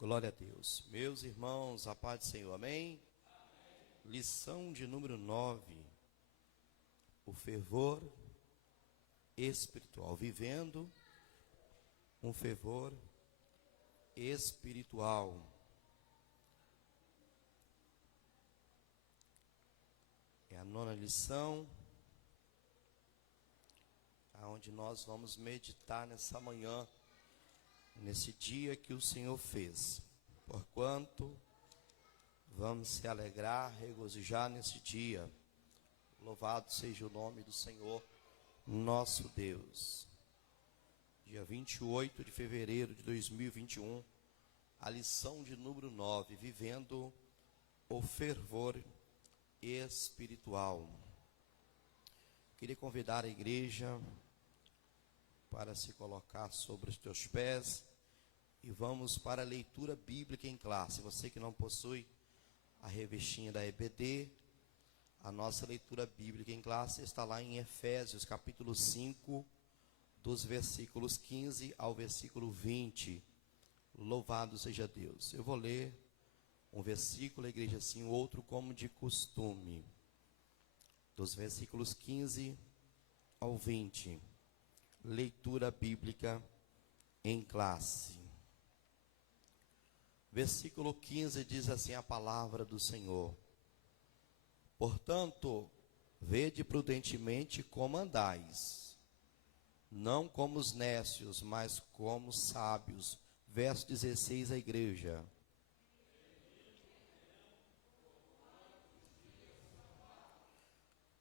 Glória a Deus. Meus irmãos, a paz do Senhor, amém? Lição de número 9. O fervor espiritual. Vivendo um fervor espiritual. É a 9ª lição, aonde nós vamos meditar nessa manhã, nesse dia que o Senhor fez. Porquanto vamos se alegrar, regozijar nesse dia. Louvado seja o nome do Senhor, nosso Deus. Dia 28 de fevereiro de 2021, a lição de número 9, vivendo o fervor espiritual. Queria convidar a igreja para se colocar sobre os teus pés e vamos para a leitura bíblica em classe. Você que não possui a revistinha da EBD, a nossa leitura bíblica em classe está lá em Efésios capítulo 5, dos versículos 15 ao versículo 20. Louvado seja Deus. Eu vou ler um versículo, a igreja assim, o outro como de costume. Dos versículos 15 ao 20. Leitura bíblica em classe. Versículo 15 diz assim a palavra do Senhor: Portanto, vede prudentemente como andais, não como os nécios, mas como sábios. Verso 16, a igreja.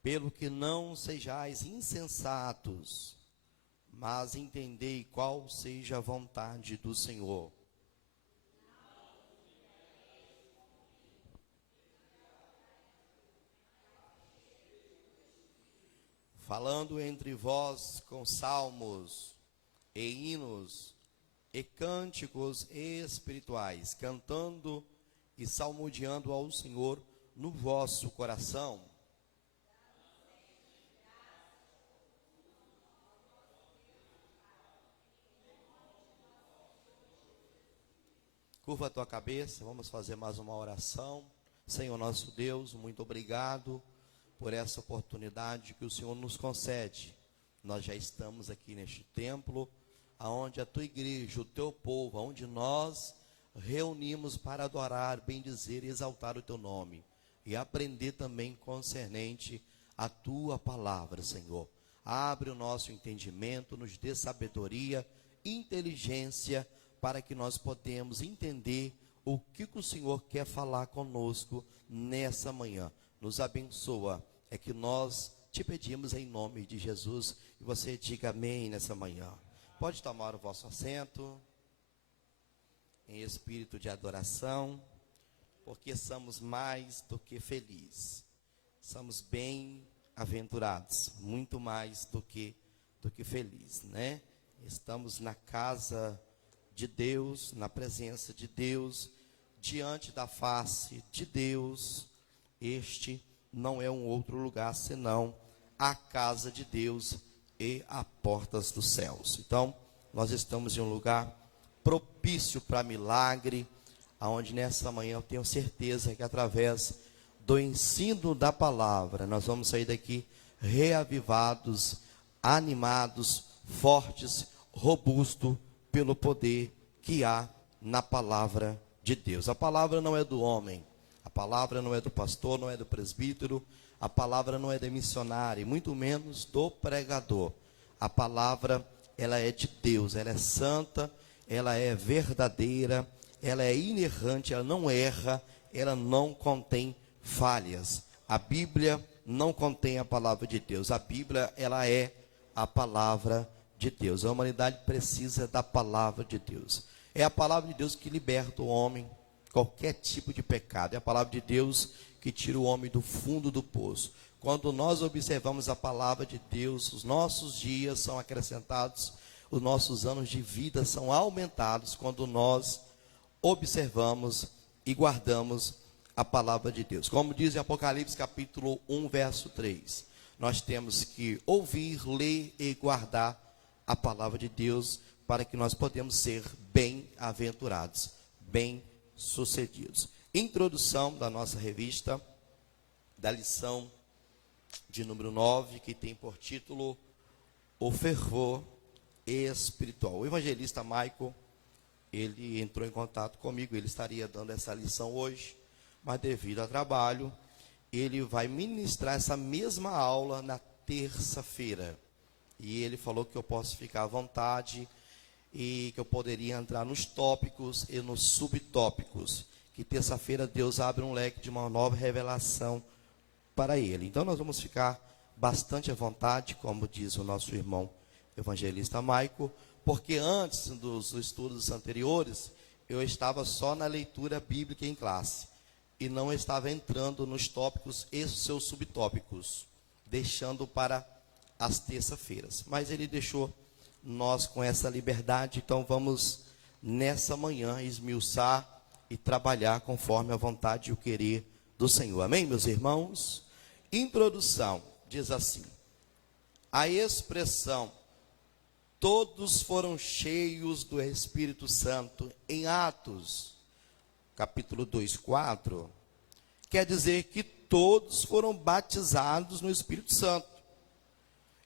Pelo que não sejais insensatos, mas entendei qual seja a vontade do Senhor. Falando entre vós com salmos e hinos e cânticos espirituais, cantando e salmodiando ao Senhor no vosso coração. Curva a tua cabeça, vamos fazer mais uma oração. Senhor nosso Deus, muito obrigado por essa oportunidade que o Senhor nos concede. Nós já estamos aqui neste templo, aonde a tua igreja, o teu povo, aonde nós reunimos para adorar, bendizer e exaltar o teu nome. E aprender também concernente a tua palavra, Senhor. Abre o nosso entendimento, nos dê sabedoria, inteligência, para que nós podemos entender o que o Senhor quer falar conosco nessa manhã. Nos abençoa, é que nós te pedimos em nome de Jesus, e você diga amém nessa manhã. Pode tomar o vosso assento, em espírito de adoração, porque somos mais do que felizes, somos bem-aventurados, muito mais do que felizes, né? Estamos na casa de Deus, na presença de Deus, diante da face de Deus. Este não é um outro lugar senão a casa de Deus e as portas dos céus. Então, nós estamos em um lugar propício para milagre, aonde nessa manhã eu tenho certeza que através do ensino da palavra, nós vamos sair daqui reavivados, animados, fortes, robustos, pelo poder que há na palavra de Deus. A palavra não é do homem, a palavra não é do pastor, não é do presbítero, a palavra não é do missionário, muito menos do pregador. A palavra, ela é de Deus, ela é santa, ela é verdadeira, ela é inerrante, ela não erra, ela não contém falhas. A Bíblia não contém a palavra de Deus, a Bíblia, ela é a palavra de Deus. A humanidade precisa da palavra de Deus. É a palavra de Deus que liberta o homem, qualquer tipo de pecado. É a palavra de Deus que tira o homem do fundo do poço. Quando nós observamos a palavra de Deus, os nossos dias são acrescentados, os nossos anos de vida são aumentados, quando nós observamos e guardamos a palavra de Deus. Como diz em Apocalipse capítulo 1, verso 3, nós temos que ouvir, ler e guardar a palavra de Deus, para que nós podemos ser bem-aventurados. bem-sucedidos. Introdução da nossa revista, da lição de número 9, que tem por título O Fervor Espiritual. O evangelista Michael, ele entrou em contato comigo, ele estaria dando essa lição hoje, mas devido a trabalho, ele vai ministrar essa mesma aula na terça-feira. E ele falou que eu posso ficar à vontade e que eu poderia entrar nos tópicos e nos subtópicos. Que terça-feira Deus abre um leque de uma nova revelação para ele. Então nós vamos ficar bastante à vontade, como diz o nosso irmão evangelista Michael, porque antes dos estudos anteriores, eu estava só na leitura bíblica em classe. E não estava entrando nos tópicos e seus subtópicos, deixando para as terça-feiras. Mas ele deixou nós com essa liberdade, então vamos nessa manhã esmiuçar e trabalhar conforme a vontade e o querer do Senhor. Amém, meus irmãos? Introdução, diz assim: a expressão todos foram cheios do Espírito Santo em Atos, capítulo 2, 4, quer dizer que todos foram batizados no Espírito Santo.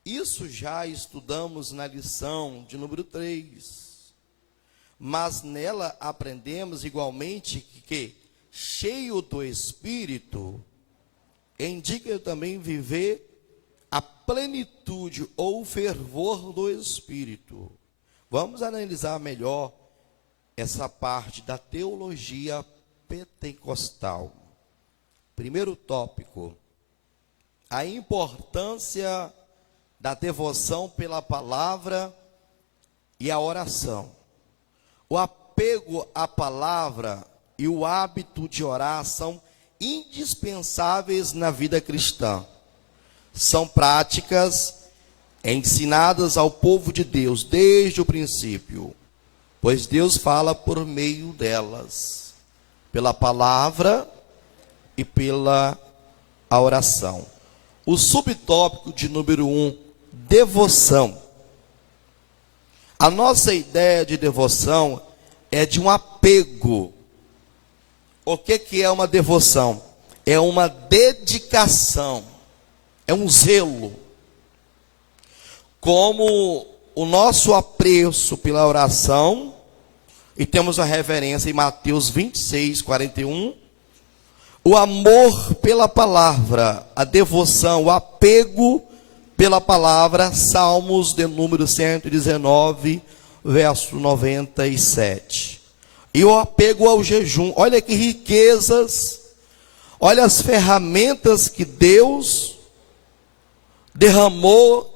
Isso já estudamos na lição de número 3. Mas nela aprendemos igualmente que cheio do Espírito indica também viver a plenitude ou fervor do Espírito. Vamos analisar melhor essa parte da teologia pentecostal. Primeiro tópico: a importância da devoção pela palavra e a oração. O apego à palavra e o hábito de orar são indispensáveis na vida cristã. São práticas ensinadas ao povo de Deus desde o princípio, pois Deus fala por meio delas, pela palavra e pela oração. O subtópico de número 1, devoção. A nossa ideia de devoção é de um apego. O que é uma devoção? É uma dedicação, é um zelo. Como o nosso apreço pela oração, e temos a referência em Mateus 26, 41, o amor pela palavra, a devoção, o apego pela palavra, Salmos de número 119, verso 97. E o apego ao jejum. Olha que riquezas, olha as ferramentas que Deus derramou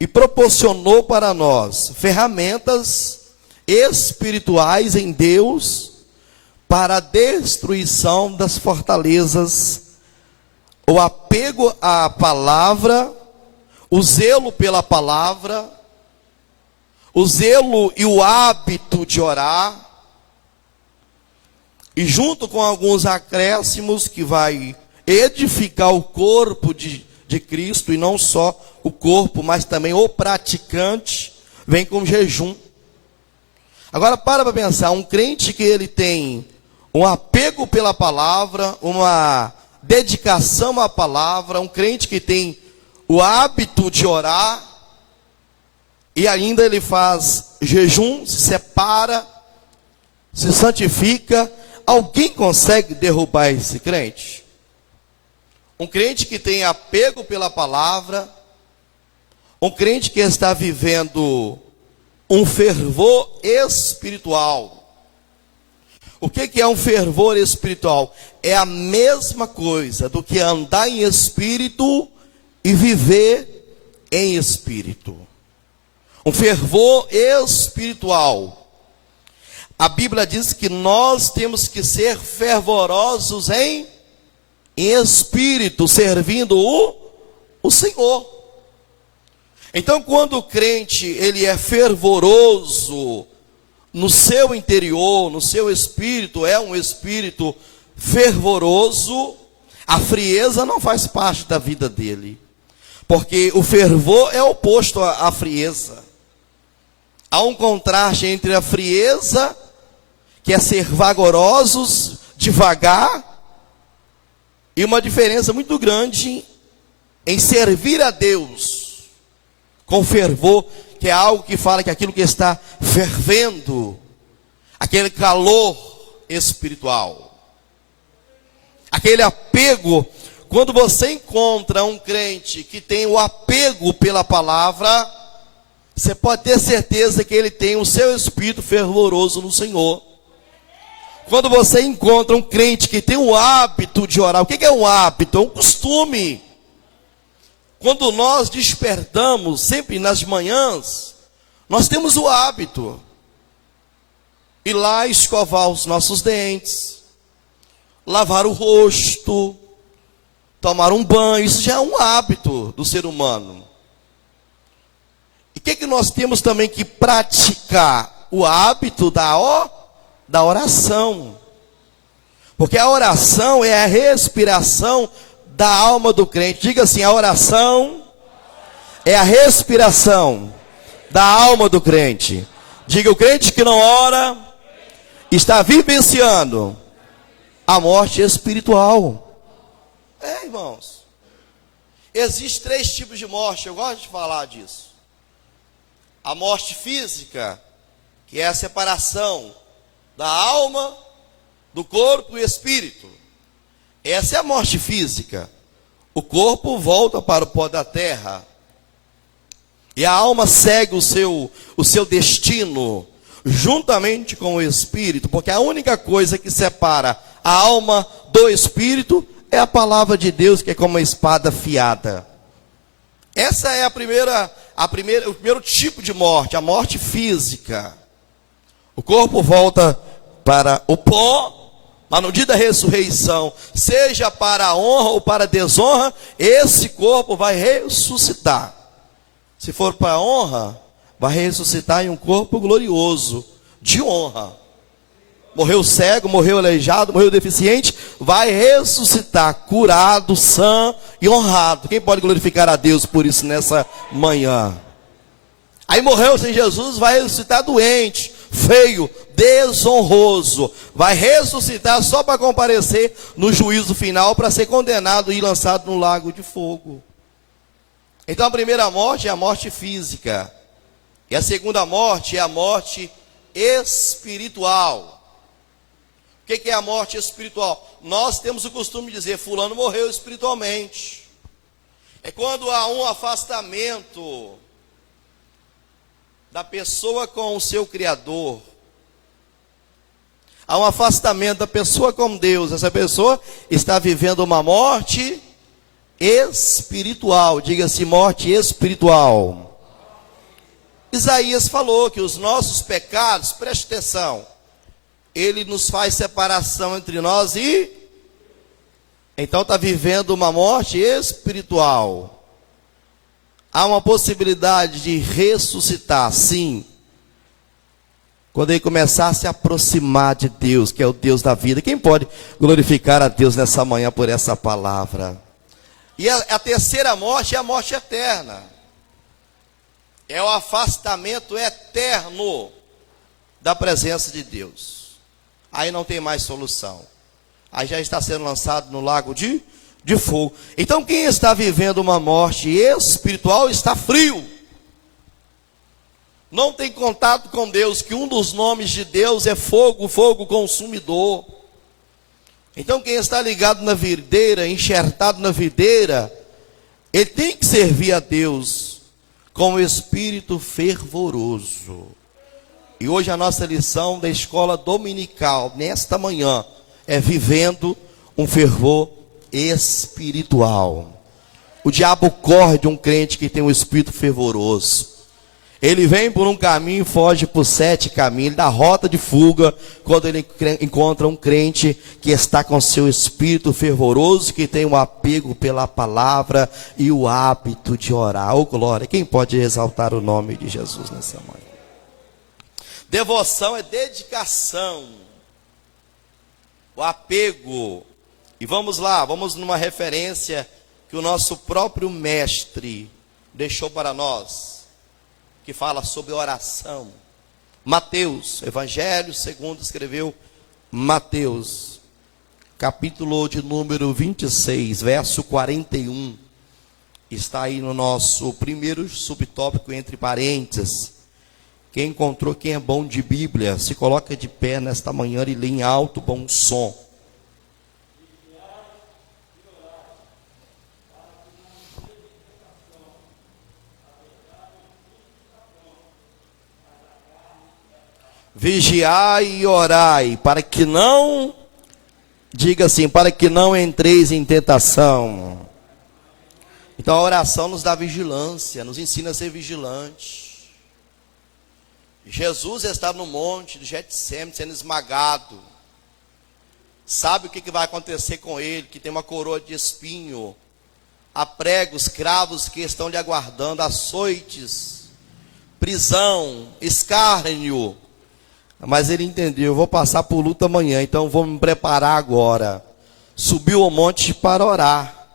e proporcionou para nós. Ferramentas espirituais em Deus para a destruição das fortalezas. O apego à palavra, o zelo pela palavra, o zelo e o hábito de orar, e junto com alguns acréscimos que vai edificar o corpo de Cristo, e não só o corpo, mas também o praticante, vem com jejum. Agora para pensar, um crente que ele tem um apego pela palavra, uma dedicação à palavra, um crente que tem o hábito de orar, e ainda ele faz jejum, se separa, se santifica, alguém consegue derrubar esse crente? Um crente que tem apego pela palavra, um crente que está vivendo um fervor espiritual. O que é um fervor espiritual? É a mesma coisa do que andar em espírito e viver em espírito. Um fervor espiritual. A Bíblia diz que nós temos que ser fervorosos em espírito, servindo o Senhor. Então, quando o crente ele é fervoroso no seu interior, no seu espírito, é um espírito fervoroso, a frieza não faz parte da vida dele, porque o fervor é oposto à frieza. Há um contraste entre a frieza, que é ser vagarosos, devagar, e uma diferença muito grande em servir a Deus com fervor, que é algo que fala que aquilo que está fervendo, aquele calor espiritual, aquele apego. Quando você encontra um crente que tem o apego pela palavra, você pode ter certeza que ele tem o seu espírito fervoroso no Senhor. Quando você encontra um crente que tem o hábito de orar, o que é um hábito? É um costume. Quando nós despertamos, sempre nas manhãs, nós temos o hábito. Ir lá escovar os nossos dentes, lavar o rosto, tomar um banho, isso já é um hábito do ser humano. E o que nós temos também que praticar? O hábito da oração. Porque a oração é a respiração da alma do crente. Diga assim: a oração é a respiração da alma do crente. Diga: o crente que não ora está vivenciando a morte espiritual. Irmãos, existem 3 tipos de morte, eu gosto de falar disso. A morte física, que é a separação da alma, do corpo e espírito. Essa é a morte física. O corpo volta para o pó da terra, e a alma segue o seu destino, juntamente com o espírito, porque a única coisa que separa a alma do espírito é a palavra de Deus, que é como uma espada afiada. Essa é o primeiro tipo de morte, a morte física. O corpo volta para o pó, mas no dia da ressurreição, seja para a honra ou para a desonra, esse corpo vai ressuscitar. Se for para a honra, vai ressuscitar em um corpo glorioso, de honra. Morreu cego, morreu aleijado, morreu deficiente, vai ressuscitar curado, sã e honrado. Quem pode glorificar a Deus por isso nessa manhã? Aí morreu sem Jesus, vai ressuscitar doente, feio, desonroso. Vai ressuscitar só para comparecer no juízo final, para ser condenado e lançado no lago de fogo. Então a primeira morte é a morte física. E a segunda morte é a morte espiritual. O que é a morte espiritual? Nós temos o costume de dizer: fulano morreu espiritualmente. É quando há um afastamento da pessoa com o seu Criador. Há um afastamento da pessoa com Deus. Essa pessoa está vivendo uma morte espiritual. Diga-se morte espiritual. Isaías falou que os nossos pecados, preste atenção, ele nos faz separação entre nós e... Então está vivendo uma morte espiritual. Há uma possibilidade de ressuscitar, sim, quando ele começar a se aproximar de Deus, que é o Deus da vida. Quem pode glorificar a Deus nessa manhã por essa palavra? E a terceira morte é a morte eterna. É o afastamento eterno da presença de Deus. Aí não tem mais solução. Aí já está sendo lançado no lago de fogo. Então quem está vivendo uma morte espiritual está frio. Não tem contato com Deus, que um dos nomes de Deus é fogo, fogo consumidor. Então quem está ligado na videira, enxertado na videira, ele tem que servir a Deus com o espírito fervoroso. E hoje a nossa lição da escola dominical, nesta manhã, é vivendo um fervor espiritual. O diabo corre de um crente que tem um espírito fervoroso. Ele vem por um caminho e foge por 7 caminhos. Ele dá rota de fuga quando ele encontra um crente que está com seu espírito fervoroso, que tem um apego pela palavra e o hábito de orar. Oh, glória! Quem pode exaltar o nome de Jesus nessa manhã? Devoção é dedicação, o apego. E vamos lá, vamos numa referência que o nosso próprio mestre deixou para nós, que fala sobre oração. Mateus, Evangelho segundo escreveu Mateus, capítulo de número 26, verso 41. Está aí no nosso primeiro subtópico entre parênteses. Quem encontrou, quem é bom de Bíblia, se coloca de pé nesta manhã e lê em alto bom som. Vigiai e orai, para que não, diga assim, para que não entreis em tentação. Então a oração nos dá vigilância, nos ensina a ser vigilante. Jesus está no monte de Getsêmani sendo esmagado. Sabe o que vai acontecer com ele, que tem uma coroa de espinho. Há pregos, cravos que estão lhe aguardando, açoites, prisão, escárnio. Mas ele entendeu, eu vou passar por luta amanhã, então vou me preparar agora. Subiu ao monte para orar.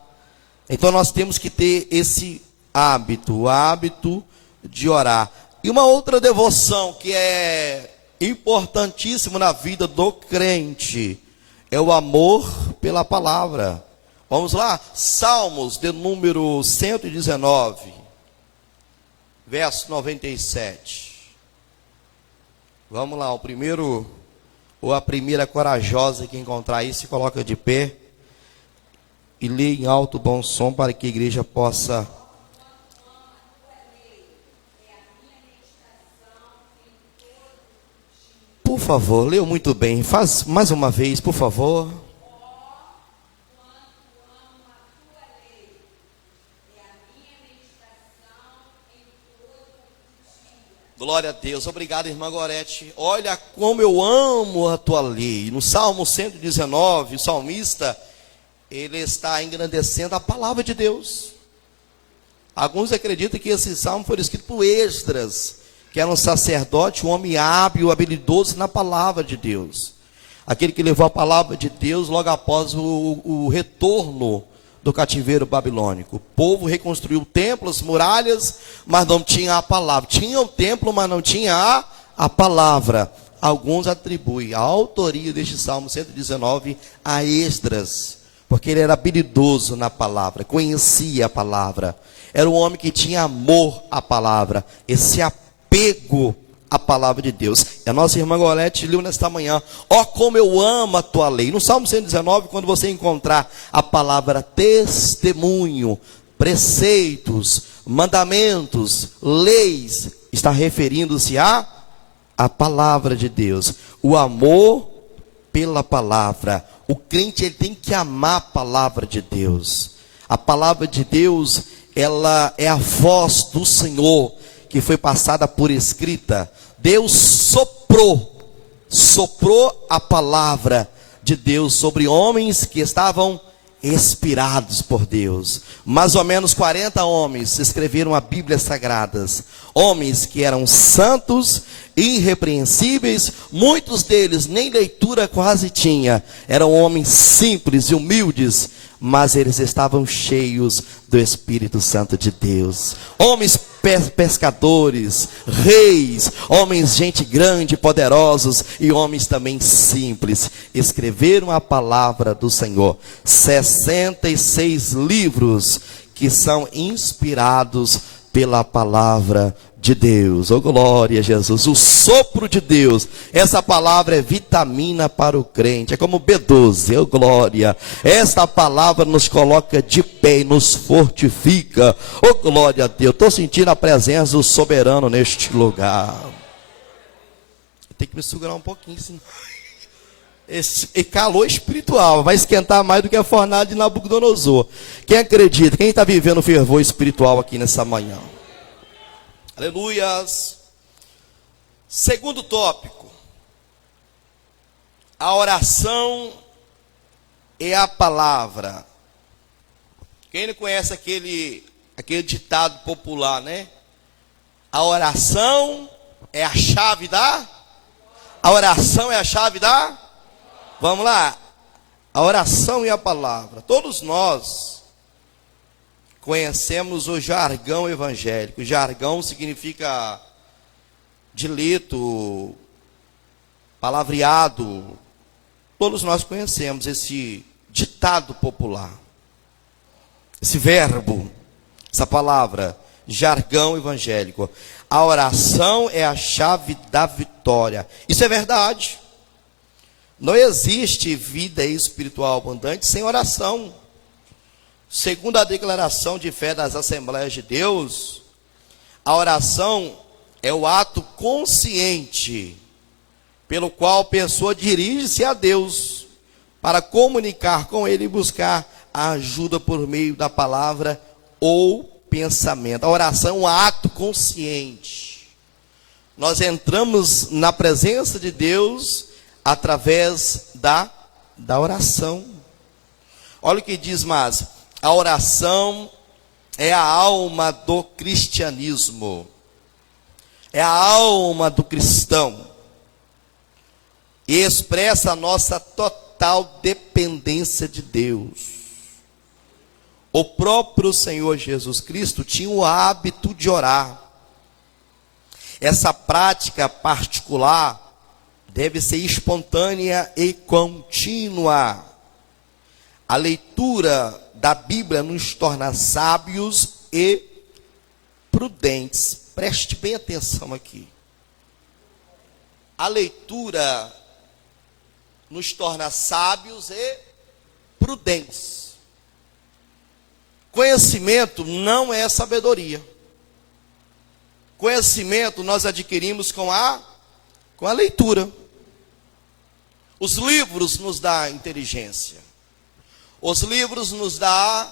Então nós temos que ter esse hábito, o hábito de orar. E uma outra devoção que é importantíssima na vida do crente, é o amor pela palavra. Vamos lá? Salmos de número 119, verso 97. Vamos lá, o primeiro, ou a primeira corajosa que encontrar isso, se coloca de pé e lê em alto bom som para que a igreja possa. Por favor, leu muito bem, faz mais uma vez, por favor. Glória a Deus, obrigado irmã Gorete. Olha como eu amo a tua lei. No Salmo 119, o salmista, ele está engrandecendo a palavra de Deus. Alguns acreditam que esse salmo foi escrito por Esdras, que era um sacerdote, um homem hábil, habilidoso na palavra de Deus. Aquele que levou a palavra de Deus logo após o retorno do cativeiro babilônico. O povo reconstruiu templos, muralhas, mas não tinha a palavra. Tinha o templo, mas não tinha a palavra. Alguns atribuem a autoria deste Salmo 119 a Esdras, porque ele era habilidoso na palavra, conhecia a palavra. Era um homem que tinha amor à palavra, esse apego à palavra de Deus. E a nossa irmã Golete leu nesta manhã, ó como eu amo a tua lei. No Salmo 119, quando você encontrar a palavra testemunho, preceitos, mandamentos, leis, está referindo-se à palavra de Deus. O amor pela palavra. O crente ele tem que amar a palavra de Deus. A palavra de Deus, ela é a voz do Senhor que foi passada por escrita. Deus soprou a palavra de Deus sobre homens que estavam inspirados por Deus. Mais ou menos 40 homens escreveram a Bíblia Sagradas. Homens que eram santos, irrepreensíveis, muitos deles nem leitura quase tinha. Eram homens simples e humildes, mas eles estavam cheios do Espírito Santo de Deus. Homens pescadores, reis, homens, gente grande, poderosos e homens também simples, escreveram a palavra do Senhor. 66 livros que são inspirados pela palavra de Deus. Oh glória a Jesus, o sopro de Deus. Essa palavra é vitamina para o crente, é como B12, oh glória. Esta palavra nos coloca de pé e nos fortifica. Oh glória a Deus, estou sentindo a presença do soberano neste lugar. Tem que me segurar um pouquinho, senão esse calor espiritual vai esquentar mais do que a fornalha de Nabucodonosor. Quem acredita? Quem está vivendo o fervor espiritual aqui nessa manhã? Aleluias. Segundo tópico, a oração é a palavra. Quem não conhece aquele ditado popular, né? A oração é a chave da? A oração é a chave da? Vamos lá. A oração e a palavra. Todos nós conhecemos o jargão evangélico. O jargão significa dito, palavreado, todos nós conhecemos esse ditado popular, esse verbo, essa palavra, jargão evangélico. A oração é a chave da vitória. Isso é verdade. Não existe vida espiritual abundante sem oração. Segundo a declaração de fé das Assembleias de Deus, a oração é o ato consciente pelo qual a pessoa dirige-se a Deus para comunicar com Ele e buscar a ajuda por meio da palavra ou pensamento. A oração é um ato consciente. Nós entramos na presença de Deus através da oração. Olha o que diz mais: a oração é a alma do cristianismo, é a alma do cristão, e expressa a nossa total dependência de Deus. O próprio Senhor Jesus Cristo tinha o hábito de orar. Essa prática particular deve ser espontânea e contínua. A leitura da Bíblia nos torna sábios e prudentes. Preste bem atenção aqui. A leitura nos torna sábios e prudentes. Conhecimento não é sabedoria. Conhecimento nós adquirimos com a leitura. Os livros nos dão inteligência. Os livros nos dão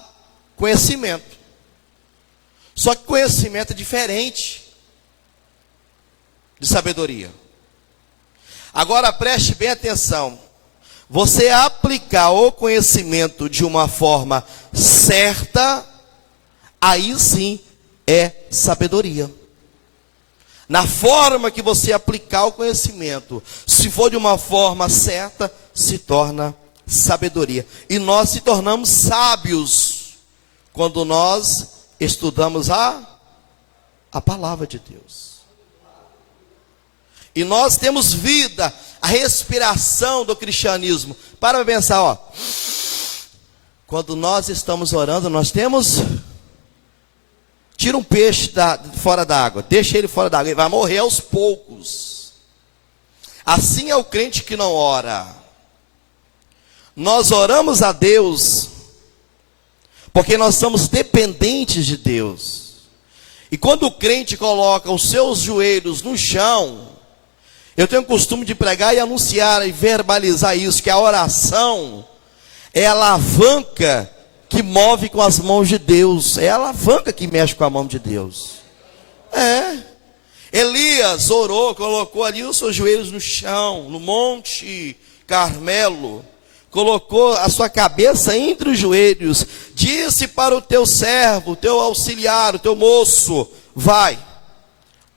conhecimento. Só que conhecimento é diferente de sabedoria. Agora preste bem atenção. Você aplicar o conhecimento de uma forma certa, aí sim é sabedoria. Na forma que você aplicar o conhecimento, se for de uma forma certa, se torna sabedoria. E nós se tornamos sábios quando nós estudamos a palavra de Deus. E nós temos vida, a respiração do cristianismo. Para pensar, ó. Quando nós estamos orando, nós temos... Tira um peixe fora da água, deixa ele fora da água, ele vai morrer aos poucos. Assim é o crente que não ora. Nós oramos a Deus porque nós somos dependentes de Deus. E quando o crente coloca os seus joelhos no chão, eu tenho o costume de pregar e anunciar e verbalizar isso, que a oração é a alavanca que move com as mãos de Deus. É a alavanca que mexe com a mão de Deus. Elias orou, colocou ali os seus joelhos no chão, no Monte Carmelo. Colocou a sua cabeça entre os joelhos. Disse para o teu servo, o teu auxiliar, o teu moço: vai,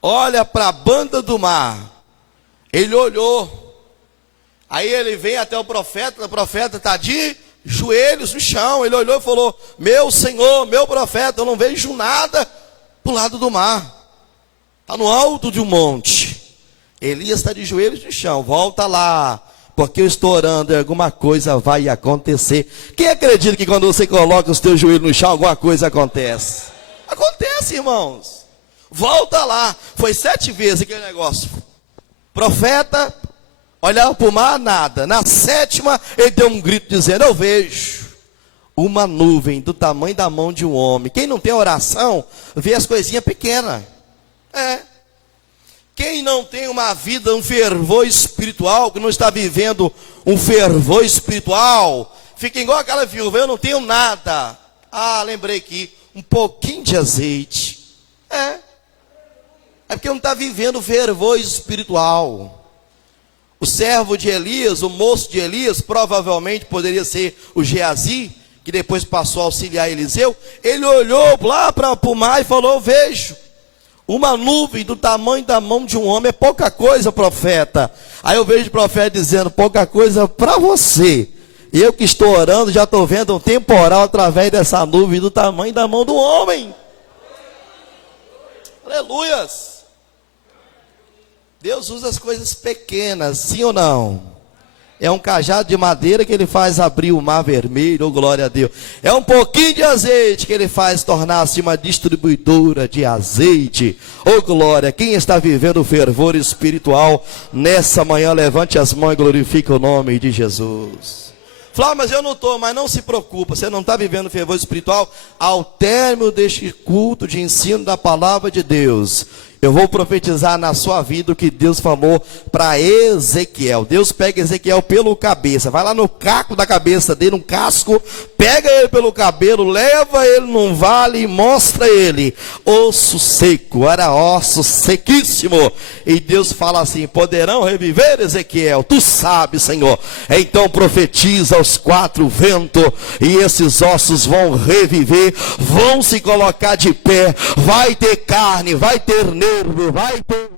olha para a banda do mar. Ele olhou. Aí ele vem até o profeta está de joelhos no chão. Ele olhou e falou: meu Senhor, meu profeta, eu não vejo nada para o lado do mar. Está no alto de um monte. Elias está de joelhos no chão. Volta lá, porque eu estou orando e alguma coisa vai acontecer. Quem acredita que quando você coloca os teus joelhos no chão, alguma coisa acontece? Acontece, irmãos. Volta lá. Foi 7 vezes aquele negócio. Profeta olhava para o mar, nada. Na 7ª, ele deu um grito dizendo: eu vejo uma nuvem do tamanho da mão de um homem. Quem não tem oração, vê as coisinhas pequenas. Quem não tem uma vida, um fervor espiritual, que não está vivendo um fervor espiritual, fica igual aquela viúva: eu não tenho nada. Lembrei aqui, um pouquinho de azeite. É porque não está vivendo o fervor espiritual. O servo de Elias, o moço de Elias, provavelmente poderia ser o Geazi, que depois passou a auxiliar Eliseu. Ele olhou lá para o mar e falou: eu vejo uma nuvem do tamanho da mão de um homem. É pouca coisa, profeta. Aí eu vejo o profeta dizendo: pouca coisa para você. Eu que estou orando, já estou vendo um temporal através dessa nuvem do tamanho da mão do homem. Aleluias. Deus usa as coisas pequenas, sim ou não? É um cajado de madeira que ele faz abrir o mar vermelho, oh glória a Deus. É um pouquinho de azeite que ele faz tornar-se uma distribuidora de azeite, oh glória. Quem está vivendo o fervor espiritual nessa manhã, levante as mãos e glorifique o nome de Jesus. Flávio, mas eu não estou, mas não se preocupa, você não está vivendo fervor espiritual. Ao término deste culto de ensino da palavra de Deus, eu vou profetizar na sua vida o que Deus falou para Ezequiel. Deus pega Ezequiel pelo cabeça, vai lá no caco da cabeça dele, um casco, pega ele pelo cabelo, leva ele num vale e mostra ele osso seco, era osso sequíssimo. E Deus fala assim: poderão reviver, Ezequiel? Tu sabes, Senhor. Então profetiza aos quatro ventos, e esses ossos vão reviver, vão se colocar de pé, vai ter carne, vai ter nervo, vai ter...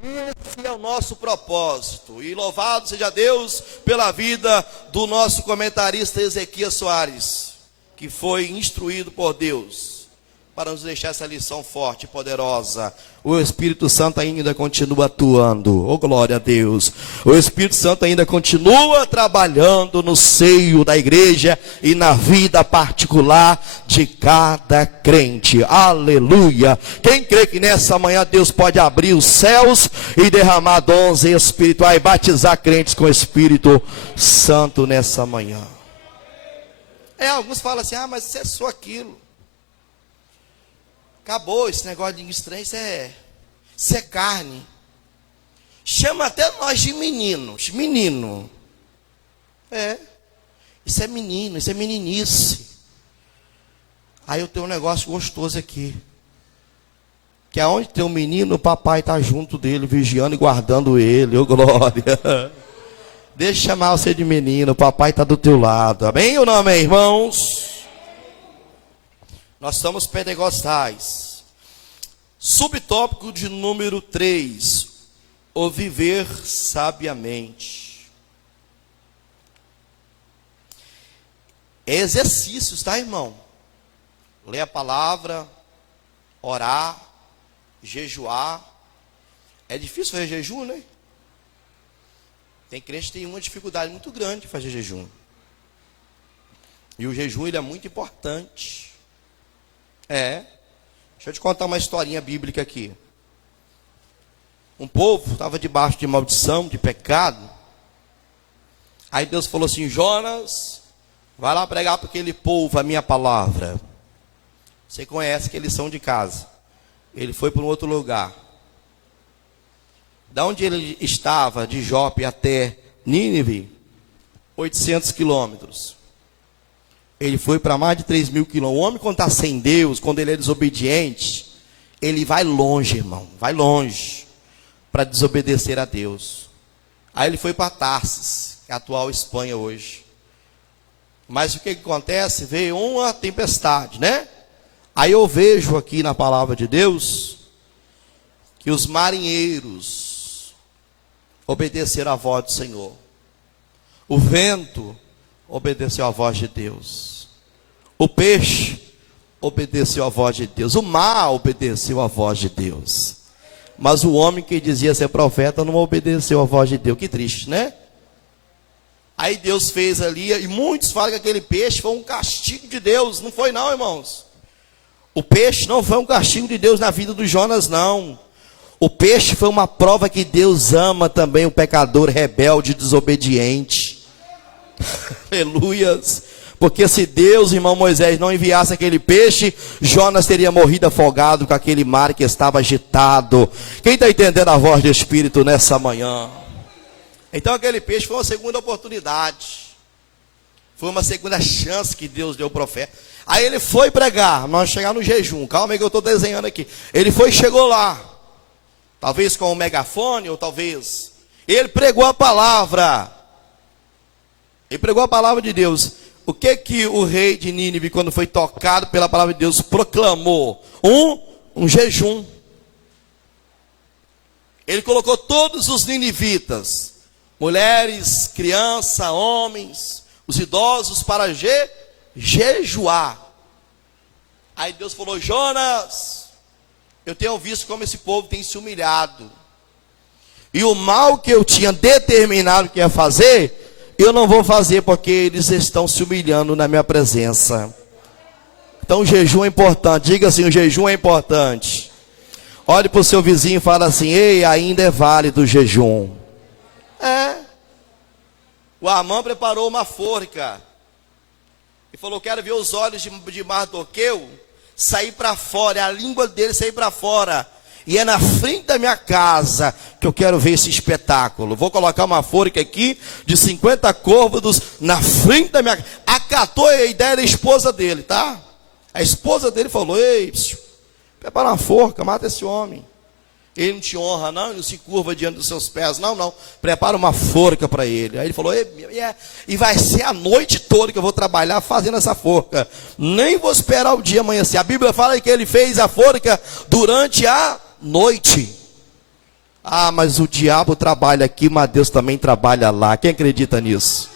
Esse é o nosso propósito, e louvado seja Deus pela vida do nosso comentarista Ezequias Soares, que foi instruído por Deus para nos deixar essa lição forte e poderosa. O Espírito Santo ainda continua atuando, oh glória a Deus. O Espírito Santo ainda continua trabalhando no seio da igreja e na vida particular de cada crente, aleluia. Quem crê que nessa manhã Deus pode abrir os céus e derramar dons espirituais e batizar crentes com o Espírito Santo nessa manhã? Alguns falam assim: mas isso é só aquilo. Acabou esse negócio de língua estranha, isso é carne. Chama até nós de meninos, menino. Isso é menino, isso é meninice. Aí eu tenho um negócio gostoso aqui. Que aonde tem um menino, o papai está junto dele, vigiando e guardando ele, ô glória. Deixa eu chamar você de menino, o papai está do teu lado, amém ou não amém, irmãos? Nós somos pentecostais. Subtópico de número 3. O viver sabiamente. É exercícios, tá, irmão? Ler a palavra, orar, jejuar. É difícil fazer jejum, né? Tem crente que tem uma dificuldade muito grande de fazer jejum. E o jejum, ele é muito importante. Deixa eu te contar uma historinha bíblica aqui. Um povo estava debaixo de maldição, de pecado. Aí Deus falou assim: Jonas, vai lá pregar para aquele povo a minha palavra. Você conhece que eles são de casa. Ele foi para um outro lugar. Da onde ele estava, de Jope até Nínive, 800 quilômetros. Ele foi para mais de 3.000 quilômetros. O homem, quando está sem Deus, quando ele é desobediente, ele vai longe, irmão, vai longe, para desobedecer a Deus. Aí ele foi para Tarsis, que é a atual Espanha hoje. Mas o que acontece? Veio uma tempestade, né? Aí eu vejo aqui na palavra de Deus, que os marinheiros obedeceram à voz do Senhor. O vento obedeceu à voz de Deus. O peixe obedeceu à voz de Deus. O mar obedeceu à voz de Deus. Mas o homem que dizia ser profeta não obedeceu à voz de Deus. Que triste, né? Aí Deus fez ali, e muitos falam que aquele peixe foi um castigo de Deus. Não foi não, irmãos. O peixe não foi um castigo de Deus na vida do Jonas, não. O peixe foi uma prova que Deus ama também o pecador rebelde e desobediente. Aleluias. Porque se Deus, irmão Moisés, não enviasse aquele peixe, Jonas teria morrido afogado com aquele mar que estava agitado. Quem está entendendo a voz do Espírito nessa manhã? Então aquele peixe foi uma segunda oportunidade. Foi uma segunda chance que Deus deu ao profeta. Aí ele foi pregar, nós chegar no jejum. Calma aí que eu estou desenhando aqui. Ele foi e chegou lá. Talvez com um megafone, ou talvez... Ele pregou a palavra. Ele pregou a palavra de Deus. o que o rei de Nínive, quando foi tocado pela palavra de Deus, proclamou? Um jejum. Ele colocou todos os ninivitas, mulheres, crianças, homens, os idosos, para jejuar. Aí Deus falou: Jonas, eu tenho visto como esse povo tem se humilhado. E o mal que eu tinha determinado que ia fazer, eu não vou fazer, porque eles estão se humilhando na minha presença. Então o jejum é importante. Diga assim: o jejum é importante. Olhe para o seu vizinho e fala assim: ei, ainda é válido o jejum. O Amã preparou uma forca e falou: quero ver os olhos de Mardoqueu sair para fora, a língua dele sair para fora. E é na frente da minha casa que eu quero ver esse espetáculo. Vou colocar uma forca aqui de 50 côvados na frente da minha casa. Acatou a ideia da esposa dele, tá? A esposa dele falou: ei, prepara uma forca, mata esse homem. Ele não te honra, não, ele não se curva diante dos seus pés, não. Prepara uma forca para ele. Aí ele falou: e vai ser a noite toda que eu vou trabalhar fazendo essa forca. Nem vou esperar o dia amanhecer. A Bíblia fala que ele fez a forca durante a noite. Ah, mas o diabo trabalha aqui, mas Deus também trabalha lá. Quem acredita nisso?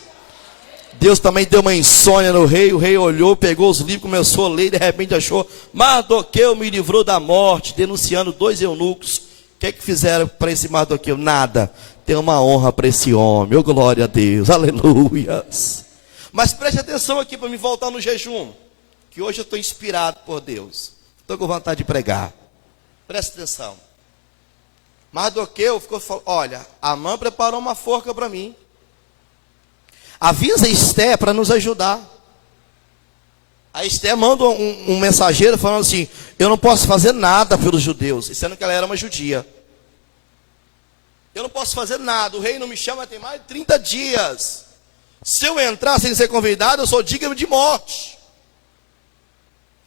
Deus também deu uma insônia no rei. O rei olhou, pegou os livros, começou a ler, e de repente achou: Mardoqueu me livrou da morte, denunciando 2 eunucos. O que é que fizeram para esse Mardoqueu? Nada. Tem uma honra para esse homem. Oh, glória a Deus, aleluias. Mas preste atenção aqui para me voltar no jejum, que hoje eu estou inspirado por Deus. Estou com vontade de pregar. Preste atenção. Mardoqueu falou: olha, Amã preparou uma forca para mim. Avisa Esté para nos ajudar. A Esté manda um mensageiro falando assim: eu não posso fazer nada pelos judeus, sendo que ela era uma judia. Eu não posso fazer nada, o rei não me chama, tem mais de 30 dias. Se eu entrar sem ser convidado, eu sou digno de morte.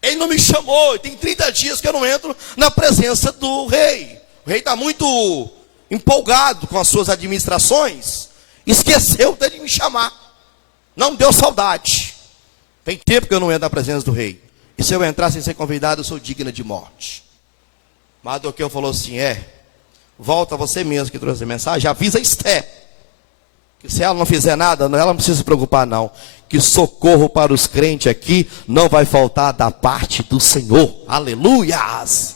Ele não me chamou, tem 30 dias que eu não entro na presença do rei. O rei está muito empolgado com as suas administrações, esqueceu de me chamar. Não deu saudade. Tem tempo que eu não entro na presença do rei. E se eu entrar sem ser convidado, eu sou digna de morte. Mardoqueu falou assim: volta você mesmo que trouxe a mensagem, avisa Esté, que se ela não fizer nada, ela não precisa se preocupar não, que socorro para os crentes aqui não vai faltar da parte do Senhor. Aleluias.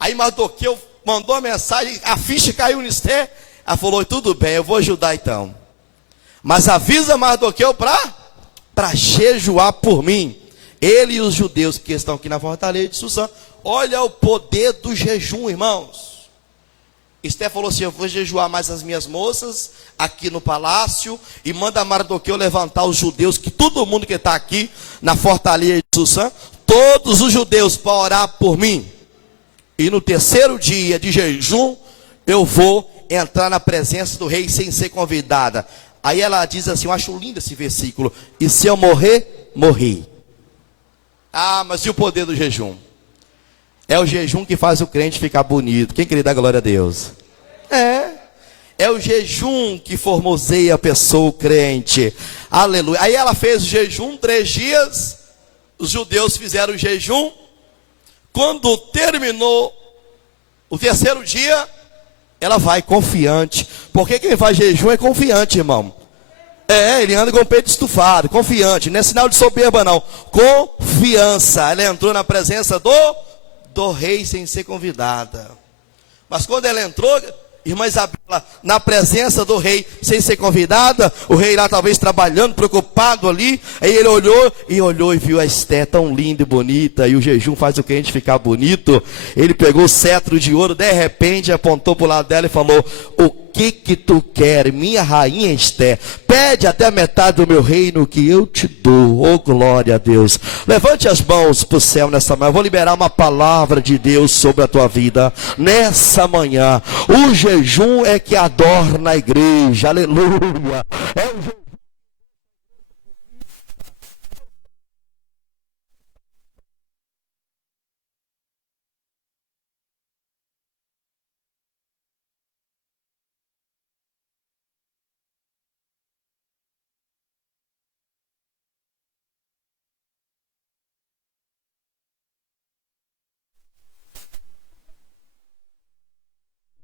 Aí Mardoqueu mandou a mensagem, a ficha caiu no Esté. Ela falou: tudo bem, eu vou ajudar então. Mas avisa Mardoqueu para jejuar por mim. Ele e os judeus que estão aqui na fortaleza de Susã. Olha o poder do jejum, irmãos. Esté falou assim: eu vou jejuar mais as minhas moças aqui no palácio. E manda Mardoqueu levantar os judeus, que todo mundo que está aqui na fortaleza de Susã, todos os judeus, para orar por mim. E no 3º dia de jejum, eu vou entrar na presença do rei sem ser convidada. Aí ela diz assim: eu acho lindo esse versículo: e se eu morrer, morri. Ah, mas e o poder do jejum? É o jejum que faz o crente ficar bonito. Quem quer dar glória a Deus? É o jejum que formoseia a pessoa, o crente. Aleluia. Aí ela fez o jejum 3 dias. Os judeus fizeram o jejum. Quando terminou o 3º dia, ela vai confiante. Porque quem faz jejum é confiante, irmão. Ele anda com o peito estufado, confiante. Não é sinal de soberba, não. Confiança. Ela entrou na presença do rei sem ser convidada. Mas quando ela entrou, irmã Isabela, na presença do rei sem ser convidada, o rei lá talvez trabalhando, preocupado ali. Aí ele olhou e viu a Esté tão linda e bonita. E o jejum faz o crente ficar bonito. Ele pegou o cetro de ouro, de repente apontou para o lado dela e falou: o que tu quer, minha rainha Esté? Pede até a metade do meu reino que eu te dou. Oh, glória a Deus. Levante as mãos para o céu nessa manhã. Eu vou liberar uma palavra de Deus sobre a tua vida nessa manhã. O jejum é que adorna a igreja. Aleluia. É o jejum.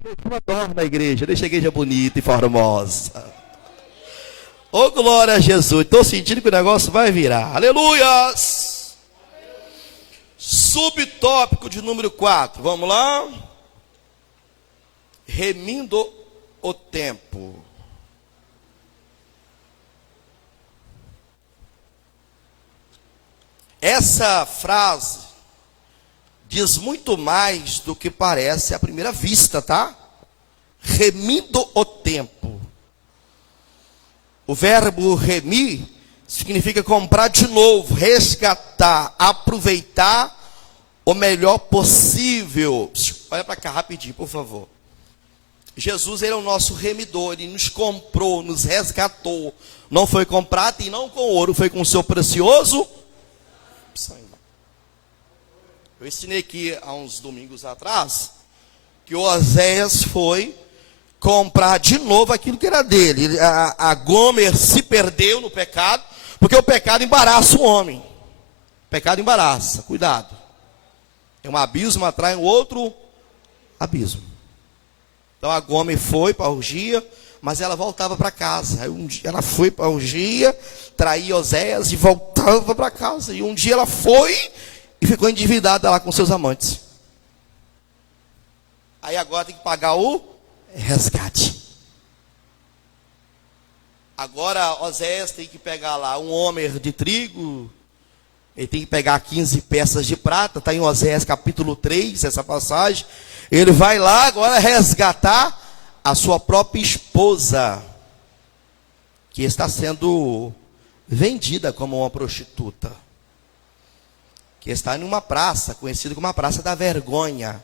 Eu adoro na igreja, deixa a igreja bonita e formosa. Ô, glória a Jesus. Estou sentindo que o negócio vai virar. Aleluias. Subtópico de número 4. Vamos lá. Remindo o tempo. Essa frase diz muito mais do que parece à primeira vista, tá? Remindo o tempo. O verbo remir significa comprar de novo, resgatar, aproveitar o melhor possível. Olha para cá rapidinho, por favor. Jesus, ele é o nosso remidor, ele nos comprou, nos resgatou. Não foi com prata e não com ouro, foi com o seu precioso sangue. Eu ensinei aqui há uns domingos atrás que Oséias foi comprar de novo aquilo que era dele. A Gomer se perdeu no pecado, porque o pecado embaraça o homem. O pecado embaraça, cuidado. É um abismo atrai um outro abismo. Então a Gomer foi para a orgia, mas ela voltava para casa. Aí um dia ela foi para a orgia, traía Oséias e voltava para casa. E um dia ela foi e ficou endividada lá com seus amantes. Aí agora tem que pagar o resgate. Agora Oséias tem que pegar lá um homer de trigo. Ele tem que pegar 15 peças de prata. Está em Oséias capítulo 3, essa passagem. Ele vai lá agora resgatar a sua própria esposa, que está sendo vendida como uma prostituta, que está em uma praça, conhecida como a Praça da Vergonha.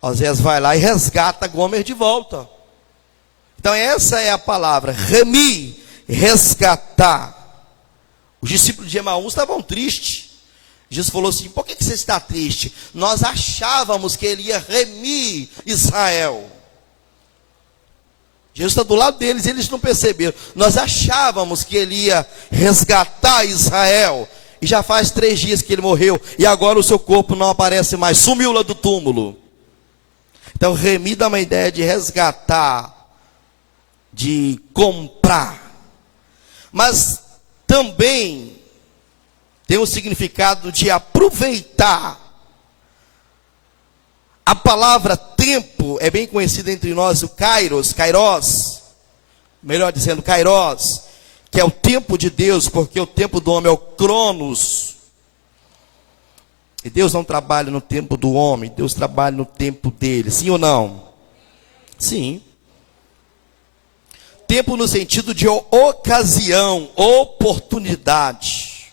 Oséias vai lá e resgata Gomer de volta. Então essa é a palavra, remir, resgatar. Os discípulos de Emaús estavam tristes. Jesus falou assim: por que você está triste? Nós achávamos que ele ia remir Israel. Jesus está do lado deles e eles não perceberam. Nós achávamos que ele ia resgatar Israel. E já faz 3 dias que ele morreu. E agora o seu corpo não aparece mais. Sumiu lá do túmulo. Então remir dá uma ideia de resgatar, de comprar. Mas também tem o significado de aproveitar. A palavra tempo é bem conhecida entre nós, o kairos, melhor dizendo kairos, que é o tempo de Deus, porque o tempo do homem é o cronos. E Deus não trabalha no tempo do homem, Deus trabalha no tempo dele, sim ou não? Sim. Tempo no sentido de ocasião, oportunidade.